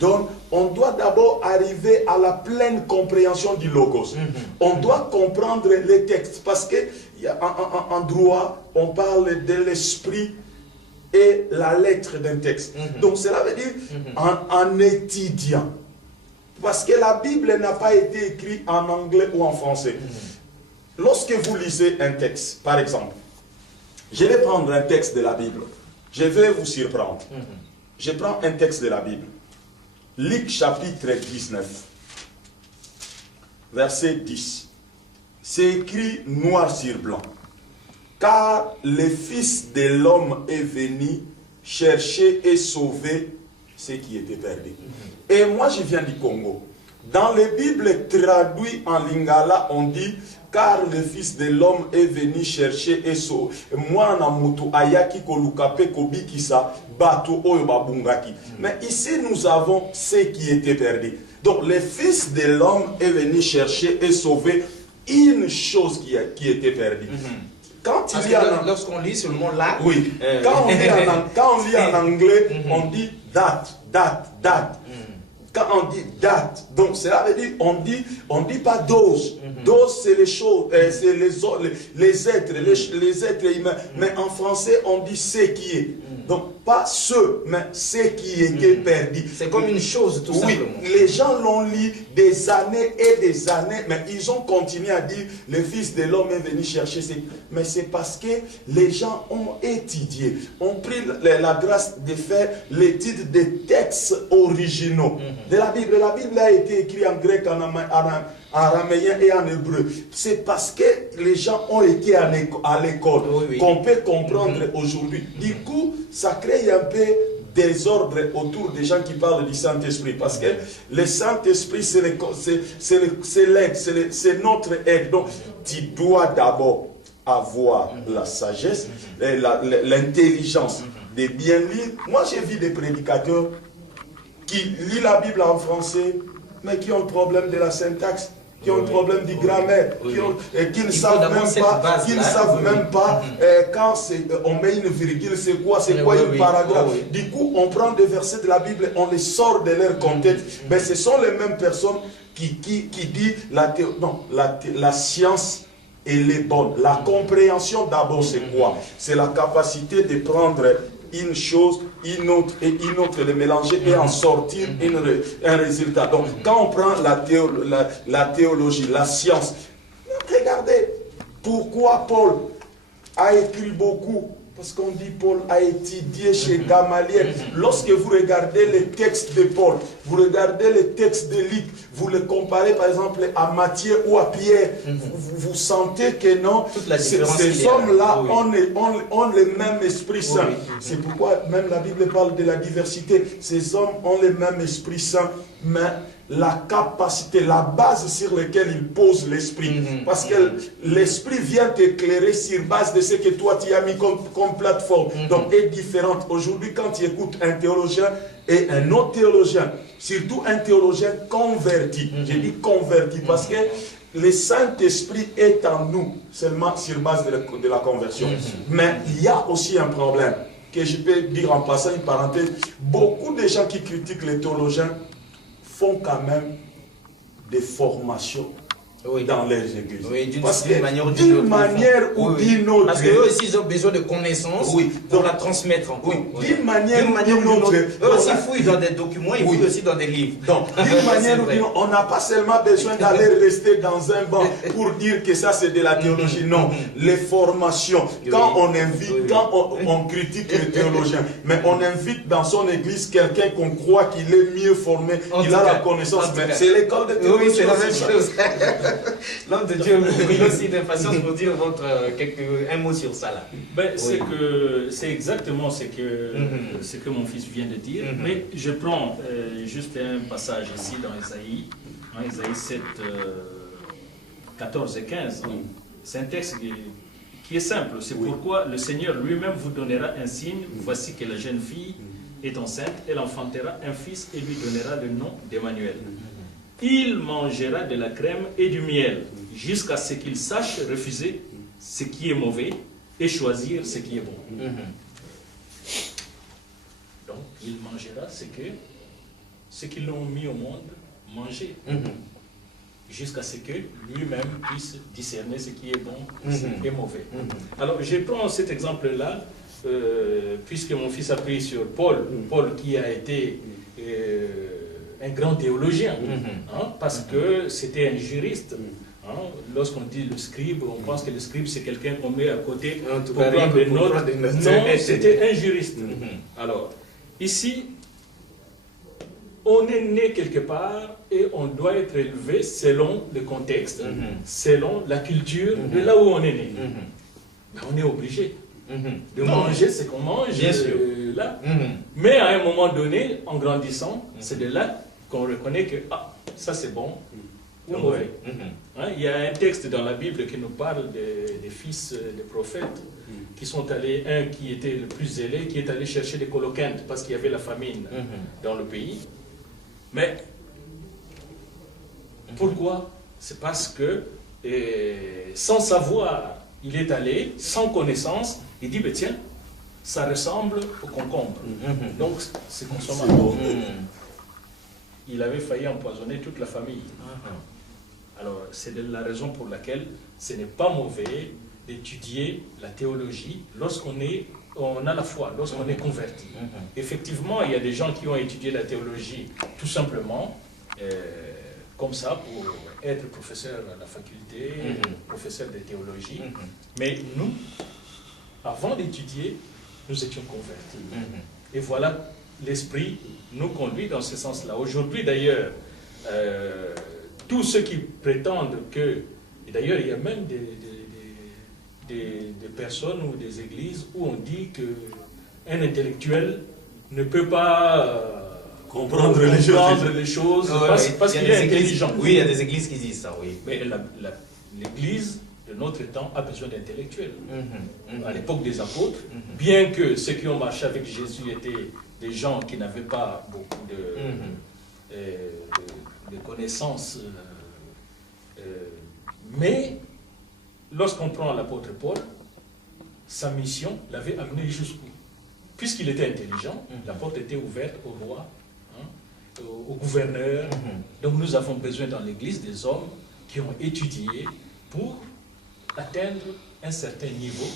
donne, on doit d'abord arriver à la pleine compréhension du Logos. On doit comprendre les textes, parce qu'en droit, on parle de l'esprit et la lettre d'un texte. Donc cela veut dire en étudiant. Parce que la Bible n'a pas été écrite en anglais ou en français. Lorsque vous lisez un texte, par exemple, je vais prendre un texte de la Bible. Je vais vous surprendre. Je prends un texte de la Bible. Luc chapitre 19, verset 10. C'est écrit noir sur blanc. Car le Fils de l'homme est venu chercher et sauver ce qui était perdu. Et moi, je viens du Congo. Dans les Bibles traduites en lingala, on dit car le Fils de l'homme est venu chercher et sauver. Moi, namutu ayaki kolukape kobikisa bato oyo babungaki. Mais ici, nous avons ce qui était perdu. Donc, le Fils de l'homme est venu chercher et sauver une chose qui était perdue. Lorsqu'on lit sur le mot là, oui. Quand on lit en anglais, on dit date. Quand on dit date, donc cela veut dire on dit pas dose. Dose, c'est les choses, c'est les êtres, les êtres humains. Mais en français, on dit ce qui est. Donc pas ce, mais ce qui était perdu. C'est comme une chose, tout simplement. Oui, les gens l'ont lu des années et des années, mais ils ont continué à dire le Fils de l'homme est venu chercher. Mais c'est parce que les gens ont étudié, ont pris la grâce de faire l'étude des textes originaux de la Bible. La Bible a été écrite en grec, en araméen et en hébreu. C'est parce que les gens ont été à l'école qu'on peut comprendre aujourd'hui. Du coup, ça crée un peu désordre autour des gens qui parlent du Saint-Esprit. Parce que le Saint-Esprit, c'est l'aide, c'est notre aide. Donc, tu dois d'abord avoir la sagesse, l'intelligence de bien lire. Moi, j'ai vu des prédicateurs qui lisent la Bible en français, mais qui ont le problème de la syntaxe, qui ont le problème du grammaire, qui ne savent même pas, quand on met une virgule, c'est quoi une paragraphe. Du coup, on prend des versets de la Bible, on les sort de leur contexte. Mais ce sont les mêmes personnes qui disent la science, elle est bonne. La compréhension d'abord, c'est quoi? C'est la capacité de prendre une chose, une autre, les mélanger et en sortir un résultat. Donc, quand on prend la théologie, la science, regardez pourquoi Paul a écrit beaucoup. Parce qu'on dit Paul a étudié chez Gamaliel. Lorsque vous regardez les textes de Paul, vous regardez les textes de Luc, vous les comparez par exemple à Matthieu ou à Pierre, vous sentez que non, ces hommes-là ont le même Esprit Saint. C'est pourquoi même la Bible parle de la diversité. Ces hommes ont le même Esprit Saint, mais la capacité, la base sur laquelle il pose l'esprit. Parce que l'esprit vient t'éclairer sur base de ce que toi tu as mis comme plateforme. Donc est différente. Aujourd'hui, quand tu écoutes un théologien et un autre théologien, surtout un théologien converti, j'ai dit converti parce que le Saint-Esprit est en nous seulement sur base de la conversion. Mais il y a aussi un problème que je peux dire en passant une parenthèse. Beaucoup de gens qui critiquent les théologiens font quand même des formations dans les églises. Oui, d'une manière ou d'une autre. Parce qu'eux aussi, ils ont besoin de connaissances pour la transmettre encore. D'une manière ou d'une autre. Eux aussi fouillent dans des documents, ils fouillent aussi dans des livres. Donc, d'une manière ou d'une autre, on n'a pas seulement besoin d'aller rester dans un banc pour dire que ça c'est de la théologie. Non, les formations. Quand on invite, quand on critique les théologiens, mais on invite dans son église quelqu'un qu'on croit qu'il est mieux formé, il a la connaissance. C'est l'école de théologie. Oui, c'est la même chose. L'homme de Dieu brille aussi d'impatience pour dire un mot sur ça là. Ben, c'est exactement ce que mon fils vient de dire. Mais je prends juste un passage ici dans Isaïe, Isaïe 7, 14 et 15. C'est un texte qui est simple. C'est pourquoi le Seigneur lui-même vous donnera un signe. Voici que la jeune fille est enceinte, elle enfantera un fils et lui donnera le nom d'Emmanuel. Il mangera de la crème et du miel jusqu'à ce qu'il sache refuser ce qui est mauvais et choisir ce qui est bon. Donc, il mangera ce qu'ils l'ont mis au monde manger, jusqu'à ce que lui-même puisse discerner ce qui est bon et mauvais. Alors, je prends cet exemple-là, puisque mon fils a pris sur Paul, Paul qui a été un grand théologien, parce que c'était un juriste. Lorsqu'on dit le scribe, on pense que le scribe c'est quelqu'un qu'on met à côté pour prendre des notes. Non, c'était un juriste. Alors, ici, on est né quelque part et on doit être élevé selon le contexte, selon la culture de là où on est né. Ben, on est obligé de manger ce qu'on mange là. Mais à un moment donné, en grandissant, c'est de là qu'on reconnaît que ça c'est bon ou mauvais. Il y a un texte dans la Bible qui nous parle des fils des prophètes qui sont allés, un qui était le plus zélé, qui est allé chercher des coloquintes parce qu'il y avait la famine dans le pays. Mais pourquoi? C'est parce que sans savoir, il est allé, sans connaissance, il dit, tiens, ça ressemble au concombre. Donc c'est consommable. Il avait failli empoisonner toute la famille. Alors, c'est la raison pour laquelle ce n'est pas mauvais d'étudier la théologie lorsqu'on a la foi, lorsqu'on est converti. Effectivement, il y a des gens qui ont étudié la théologie tout simplement comme ça pour être professeur à la faculté, professeur de théologie. Mais nous, avant d'étudier, nous étions convertis. Et voilà, l'Esprit nous conduit dans ce sens-là. Aujourd'hui, d'ailleurs, tous ceux qui prétendent que, et d'ailleurs il y a même des personnes ou des églises où on dit qu'un intellectuel ne peut pas comprendre les choses parce qu'il est intelligent. Oui, il y a des églises qui disent ça, oui. Mais l'église de notre temps a besoin d'intellectuels. À l'époque des apôtres, bien que ceux qui ont marché avec Jésus étaient des gens qui n'avaient pas beaucoup de connaissances, mais lorsqu'on prend l'apôtre Paul, sa mission l'avait amené jusqu'où? Puisqu'il était intelligent, la porte était ouverte au roi, au gouverneur. Donc nous avons besoin dans l'Église des hommes qui ont étudié pour atteindre un certain niveau.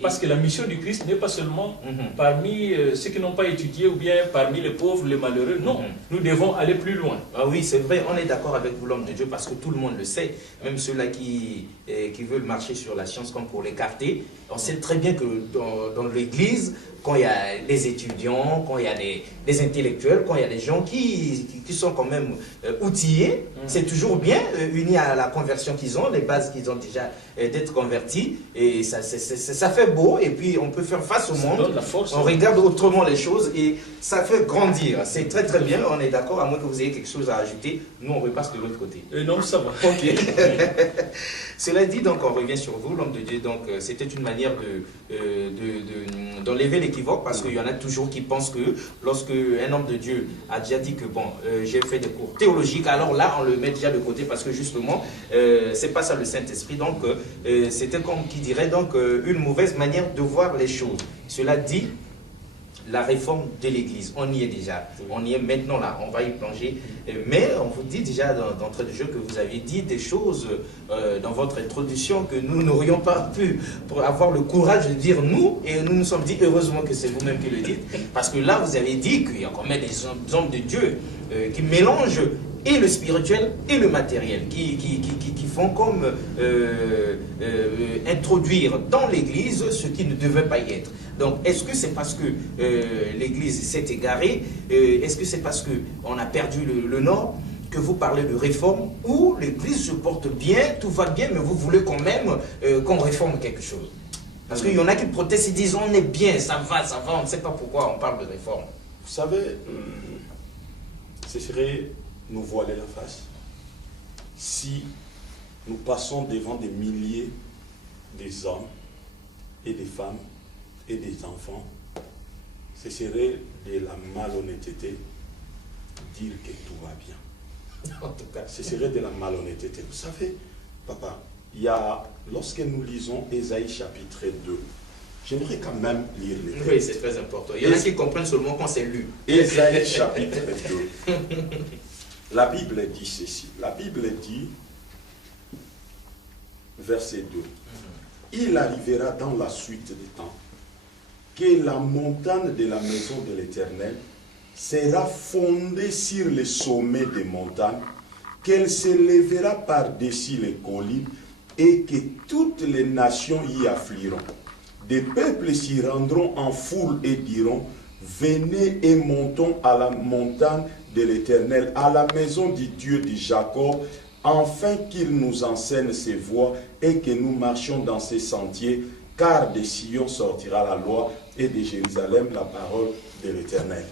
Parce que la mission du Christ n'est pas seulement parmi ceux qui n'ont pas étudié ou bien parmi les pauvres, les malheureux. Non, nous devons aller plus loin. Ah oui, c'est vrai, on est d'accord avec vous, l'homme de Dieu, parce que tout le monde le sait. Même ceux-là qui veulent marcher sur la science comme pour l'écarter. On sait très bien que dans l'Église, quand il y a des étudiants, quand il y a des intellectuels, quand il y a des gens qui sont quand même outillés, c'est toujours bien, unis à la conversion qu'ils ont, les bases qu'ils ont déjà d'être convertis, et ça fait beau, et puis on peut faire face au monde, on regarde autrement les choses, et ça fait grandir. C'est très très bien, on est d'accord, à moins que vous ayez quelque chose à ajouter, nous on repasse de l'autre côté. Non, ça va. Ok. Cela dit, donc on revient sur vous, l'homme de Dieu, donc c'était une manière d'enlever l'équivoque, parce qu'il y en a toujours qui pensent que lorsque un homme de Dieu a déjà dit que bon, j'ai fait des cours théologiques, alors là on le met déjà de côté, parce que justement c'est pas ça le Saint-Esprit, donc c'était comme qui dirait donc une mauvaise manière de voir les choses. Cela dit, la réforme de l'Église. On y est déjà. On y est maintenant là. On va y plonger. Mais on vous dit déjà d'entrée de jeu que vous aviez dit des choses dans votre introduction que nous n'aurions pas pu pour avoir le courage de dire nous. Et nous nous sommes dit heureusement que c'est vous-même qui le dites. Parce que là, vous avez dit qu'il y a quand même des hommes de Dieu qui mélangent et le spirituel et le matériel, qui font comme introduire dans l'Église ce qui ne devait pas y être. Donc, est-ce que c'est parce que l'Église s'est égarée, est-ce que c'est parce qu'on a perdu le nord, que vous parlez de réforme, ou l'Église se porte bien, tout va bien, mais vous voulez quand même qu'on réforme quelque chose? Parce qu'il y en a qui protestent, ils disent on est bien, ça va, on ne sait pas pourquoi on parle de réforme. Vous savez, ce serait nous voiler la face si nous passons devant des milliers des hommes et des femmes et des enfants. Ce serait de la malhonnêteté dire que tout va bien. En tout cas, ce serait de la malhonnêteté. Vous savez, papa, lorsque nous lisons Ésaïe chapitre 2, j'aimerais quand même lire les textes. Oui, c'est très important. Il y en a qui comprennent seulement quand c'est lu. Ésaïe chapitre 2. La Bible dit ceci. La Bible dit, verset 2, « Il arrivera dans la suite des temps que la montagne de la maison de l'Éternel sera fondée sur les sommets des montagnes, qu'elle s'élèvera par-dessus les collines et que toutes les nations y afflueront. Des peuples s'y rendront en foule et diront, venez et montons à la montagne de l'Éternel, à la maison du Dieu de Jacob, afin qu'il nous enseigne ses voies et que nous marchions dans ses sentiers, car de Sion sortira la loi et de Jérusalem la parole de l'Éternel. »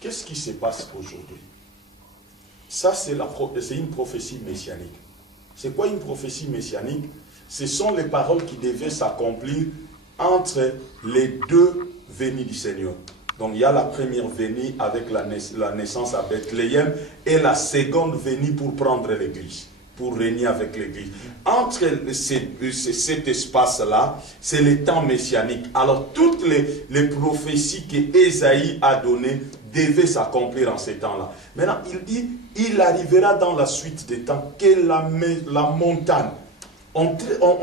Qu'est-ce qui se passe aujourd'hui? Ça, c'est une prophétie messianique. C'est quoi une prophétie messianique? Ce sont les paroles qui devaient s'accomplir entre les deux venues du Seigneur. Donc il y a la première venue avec la naissance à Bethléem et la seconde venue pour prendre l'Église, pour régner avec l'Église. Entre cet espace-là, c'est le temps messianique. Alors toutes les prophéties que Ésaïe a données devaient s'accomplir en ces temps-là. Maintenant, il dit, il arrivera dans la suite des temps que la montagne. On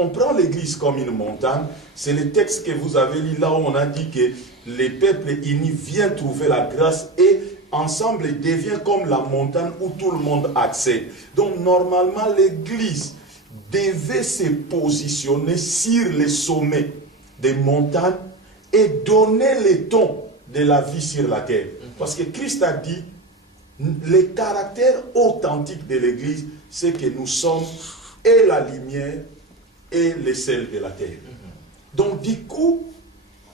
prend l'Église comme une montagne. C'est le texte que vous avez lu là où on a dit que les peuples unis viennent trouver la grâce et ensemble ils deviennent comme la montagne où tout le monde accède. Donc normalement l'Église devait se positionner sur les sommets des montagnes et donner les tons de la vie sur la terre. Parce que Christ a dit, le caractère authentique de l'Église, c'est que nous sommes et la lumière et le sel de la terre. Donc du coup,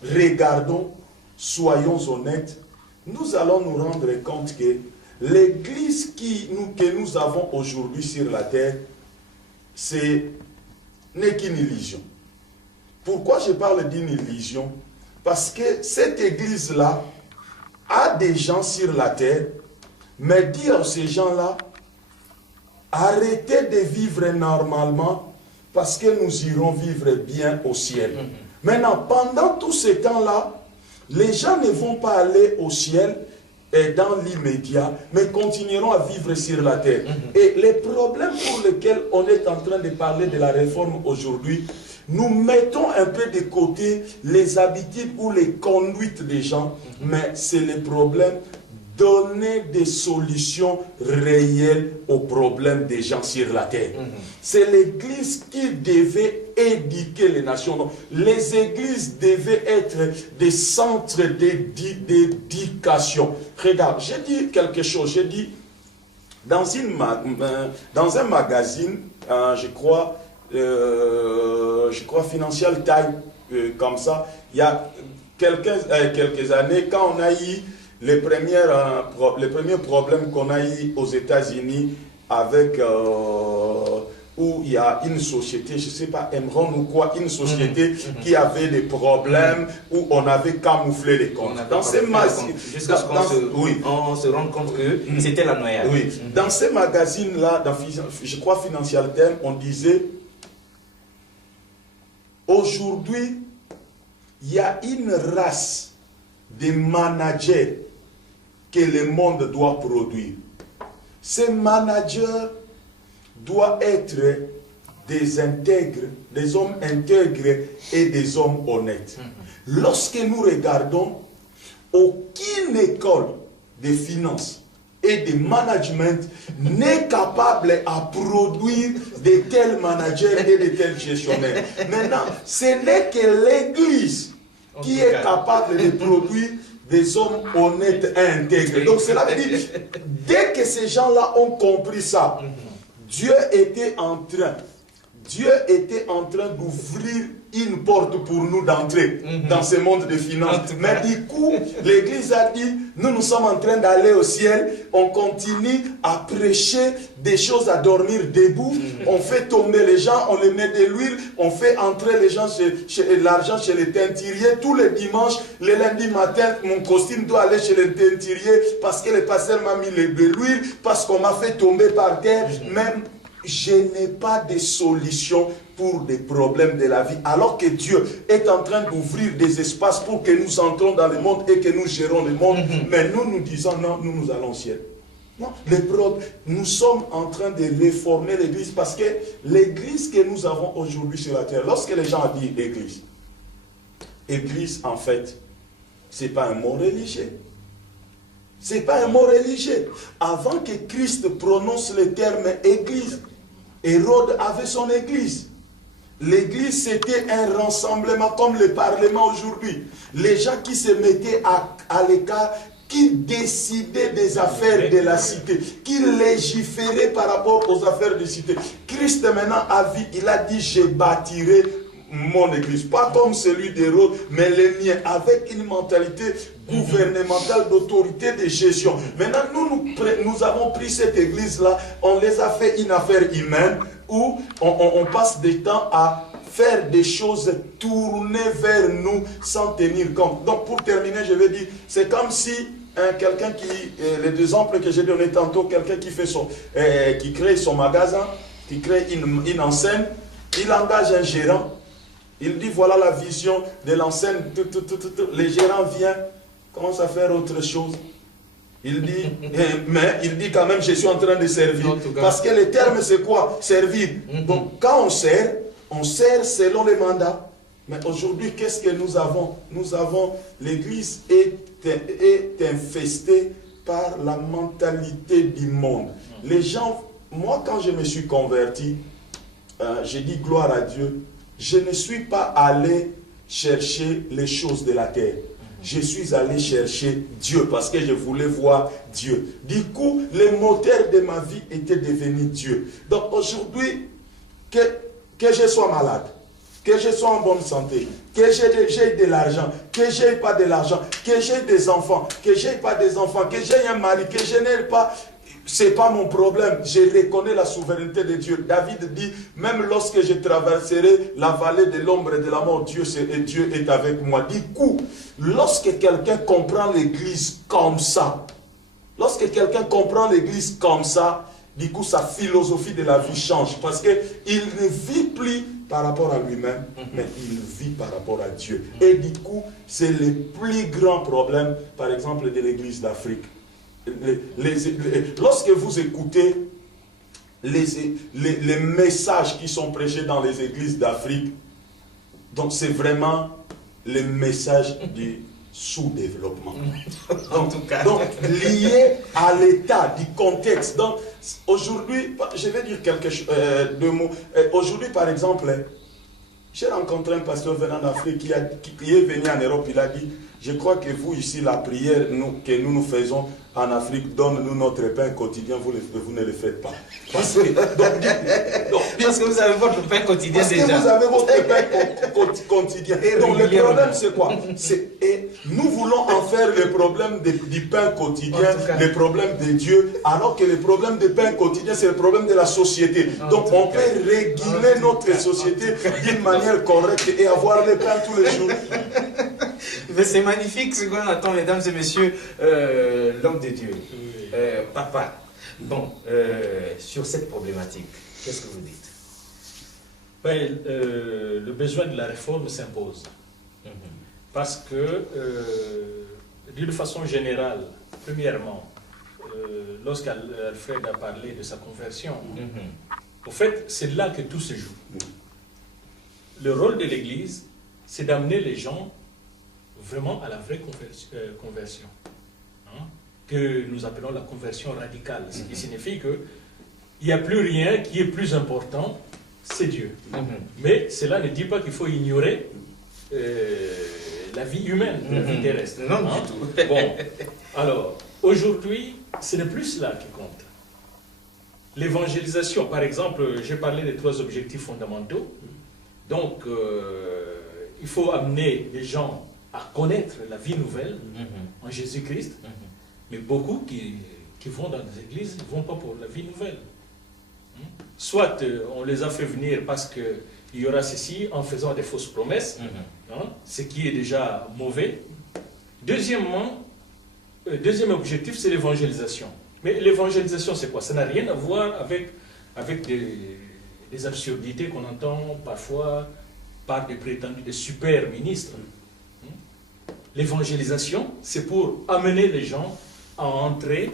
regardons, soyons honnêtes, nous allons nous rendre compte que l'Église que nous avons aujourd'hui sur la terre, n'est qu'une illusion. Pourquoi je parle d'une illusion? Parce que cette Église-là a des gens sur la terre, mais dire à ces gens-là, arrêtez de vivre normalement parce que nous irons vivre bien au ciel. Maintenant, pendant tout ce temps-là, les gens ne vont pas aller au ciel et dans l'immédiat, mais continueront à vivre sur la terre. Et les problèmes pour lesquels on est en train de parler de la réforme aujourd'hui, nous mettons un peu de côté les habitudes ou les conduites des gens, mais c'est le problème. Donner des solutions réelles aux problèmes des gens sur la terre. C'est l'Église qui devait éduquer les nations. Donc, les églises devaient être des centres d'éducation. Regarde, j'ai dit quelque chose. J'ai dit, dans un magazine, je crois Financial Times, comme ça, il y a quelques années, quand on a eu les premiers problèmes qu'on a eu aux États-Unis avec où il y a une société, je ne sais pas, Enron ou quoi, une société qui avait des problèmes, où on avait camouflé les comptes. Dans ces jusqu'à ce qu'on se rende compte que c'était la noyade. Oui. Dans ces magazines-là, je crois Financial Times, on disait aujourd'hui, il y a une race de managers que le monde doit produire. Ces managers doivent être des intègres, des hommes intègres et des hommes honnêtes. Lorsque nous regardons, aucune école de finance et de management n'est capable à produire de tels managers et de tels gestionnaires. Maintenant, ce n'est que l'Église qui est capable de produire des hommes honnêtes et intègres. Donc cela veut dire, dès que ces gens-là ont compris ça, Dieu était en train d'ouvrir une porte pour nous d'entrer dans ce monde de finances. Mais du coup, l'Église a dit, nous sommes en train d'aller au ciel, on continue à prêcher des choses, à dormir debout, on fait tomber les gens, on les met de l'huile, on fait entrer les gens l'argent chez les teinturiers, tous les dimanches, le lundi matin, mon costume doit aller chez les teinturiers parce que le pasteur m'a mis de l'huile, parce qu'on m'a fait tomber par terre, même je n'ai pas de solution pour des problèmes de la vie, alors que Dieu est en train d'ouvrir des espaces pour que nous entrons dans le monde et que nous gérons le monde, mais nous disons non, nous allons au ciel. Non, nous sommes en train de réformer l'église parce que l'église que nous avons aujourd'hui sur la terre, lorsque les gens disent église en fait, ce n'est pas un mot religieux. Ce n'est pas un mot religieux. Avant que Christ prononce le terme église, Hérode avait son église. L'église, c'était un rassemblement comme le Parlement aujourd'hui. Les gens qui se mettaient à l'écart, qui décidaient des affaires de la cité, qui légiféraient par rapport aux affaires de la cité. Christ maintenant il a dit, je bâtirai mon église. Pas comme celui d'Hérode, mais le mien, avec une mentalité gouvernementale d'autorité de gestion. Maintenant, nous avons pris cette église-là, on les a fait une affaire humaine, où on passe du temps à faire des choses tournées vers nous sans tenir compte. Donc pour terminer, je vais dire, c'est comme si quelqu'un qui, les exemples que j'ai donnés tantôt, quelqu'un qui fait qui crée son magasin, qui crée une enseigne, il engage un gérant, il dit voilà la vision de l'enseigne, les gérants viennent, commence à faire autre chose. Il dit, mais il dit quand même, je suis en train de servir. Parce que le terme, c'est quoi? Servir. Donc, quand on sert selon les mandats. Mais aujourd'hui, qu'est-ce que nous avons? Nous avons, l'église est infestée par la mentalité du monde. Les gens, moi, quand je me suis converti, j'ai dit gloire à Dieu, je ne suis pas allé chercher les choses de la terre. Je suis allé chercher Dieu parce que je voulais voir Dieu. Du coup, le moteur de ma vie était devenu Dieu. Donc aujourd'hui, que je sois malade, que je sois en bonne santé, que j'ai de l'argent, que je n'ai pas de l'argent, que j'ai des enfants, que je n'ai pas des enfants, que j'ai un mari, que je n'ai pas... Ce n'est pas mon problème. Je reconnais la souveraineté de Dieu. David dit, même lorsque je traverserai la vallée de l'ombre et de la mort, Dieu est avec moi. Du coup, lorsque quelqu'un comprend l'église comme ça, du coup, sa philosophie de la vie change. Parce qu'il ne vit plus par rapport à lui-même, mais il vit par rapport à Dieu. Et du coup, c'est le plus grand problème, par exemple, de l'église d'Afrique. Lorsque vous écoutez les messages qui sont prêchés dans les églises d'Afrique, donc c'est vraiment le message du sous-développement. Donc lié à l'état, du contexte. Donc aujourd'hui, je vais dire deux mots. Aujourd'hui, par exemple, j'ai rencontré un pasteur venant d'Afrique qui est venu en Europe, il a dit, je crois que vous ici, la prière que nous faisons en Afrique, donne-nous notre pain quotidien, vous ne le faites pas. Parce que vous avez votre pain quotidien déjà. Parce que vous avez votre pain quotidien. Donc le problème c'est quoi? Et nous voulons en faire le problème du pain quotidien, le problème de Dieu, alors que le problème du pain quotidien c'est le problème de la société. Donc on peut réguler notre société d'une manière correcte et avoir le pain tous les jours. C'est magnifique ce qu'on entend, mesdames et messieurs, l'homme de Dieu. Papa, bon, sur cette problématique, qu'est-ce que vous dites? Le besoin de la réforme s'impose. Parce que, d'une façon générale, premièrement, lorsqu'Alfred a parlé de sa conversion, au fait, c'est là que tout se joue. Le rôle de l'Église, c'est d'amener les gens vraiment à la vraie conversion, hein, que nous appelons la conversion radicale, ce qui signifie qu'il n'y a plus rien qui est plus important, c'est Dieu. Mais cela ne dit pas qu'il faut ignorer la vie humaine, la vie terrestre. Non, hein. du tout. Bon, alors, aujourd'hui, ce n'est plus cela qui compte. L'évangélisation, par exemple, j'ai parlé des 3 objectifs fondamentaux. Donc, il faut amener les gens à connaître la vie nouvelle en Jésus-Christ. Mais beaucoup qui vont dans des églises ne vont pas pour la vie nouvelle. Soit on les a fait venir parce qu'il y aura ceci en faisant des fausses promesses, hein, ce qui est déjà mauvais. Deuxièmement, deuxième objectif, c'est l'évangélisation. Mais l'évangélisation, c'est quoi? Ça n'a rien à voir avec des absurdités qu'on entend parfois par des prétendus, des super ministres. L'évangélisation, c'est pour amener les gens à entrer,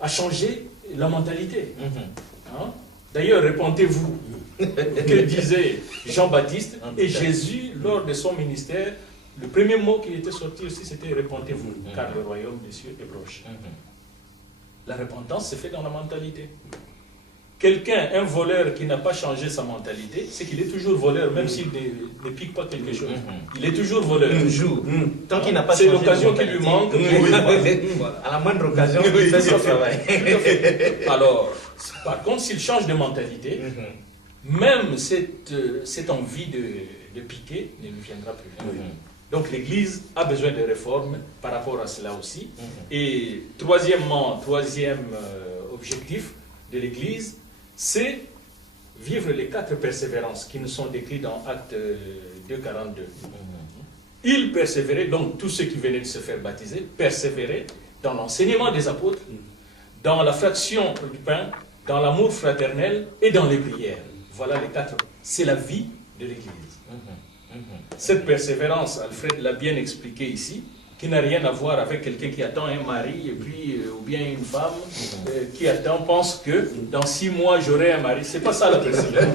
à changer la mentalité. Hein? D'ailleurs, répondez-vous, que disait Jean-Baptiste et Jésus lors de son ministère. Le premier mot qui était sorti aussi, c'était « répentez-vous, car le royaume des cieux est proche ». La repentance se fait dans la mentalité. Quelqu'un, un voleur qui n'a pas changé sa mentalité, c'est qu'il est toujours voleur, même s'il ne pique pas quelque chose. Il est toujours voleur. Toujours. Tant qu'il n'a pas changé. C'est l'occasion qui lui manque. À la moindre occasion, il fait son travail. Alors, par contre, s'il change de mentalité, même cette envie de piquer ne lui viendra plus. Donc l'Église a besoin de réformes par rapport à cela aussi. Et troisième objectif de l'Église, c'est vivre les 4 persévérances qui nous sont décrites dans Actes 2:42. Ils persévéraient, donc tous ceux qui venaient de se faire baptiser, persévéraient dans l'enseignement des apôtres, dans la fraction du pain, dans l'amour fraternel et dans les prières. Voilà les 4. C'est la vie de l'Église. Cette persévérance, Alfred l'a bien expliqué ici, qui n'a rien à voir avec quelqu'un qui attend un mari, et puis, ou bien une femme qui attend, pense que dans 6 mois j'aurai un mari. C'est pas ça la persévérance.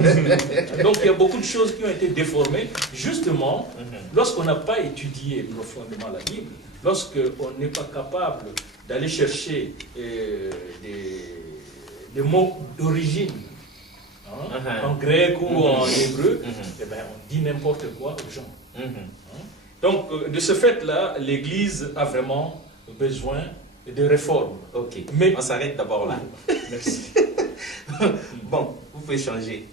Donc il y a beaucoup de choses qui ont été déformées, justement, lorsqu'on n'a pas étudié profondément la Bible, lorsqu'on n'est pas capable d'aller chercher des mots d'origine, en grec ou en hébreu, eh ben, on dit n'importe quoi aux gens. Donc, de ce fait-là, l'Église a vraiment besoin de réformes. Ok, mais on s'arrête d'abord là. Merci. Bon, vous pouvez changer.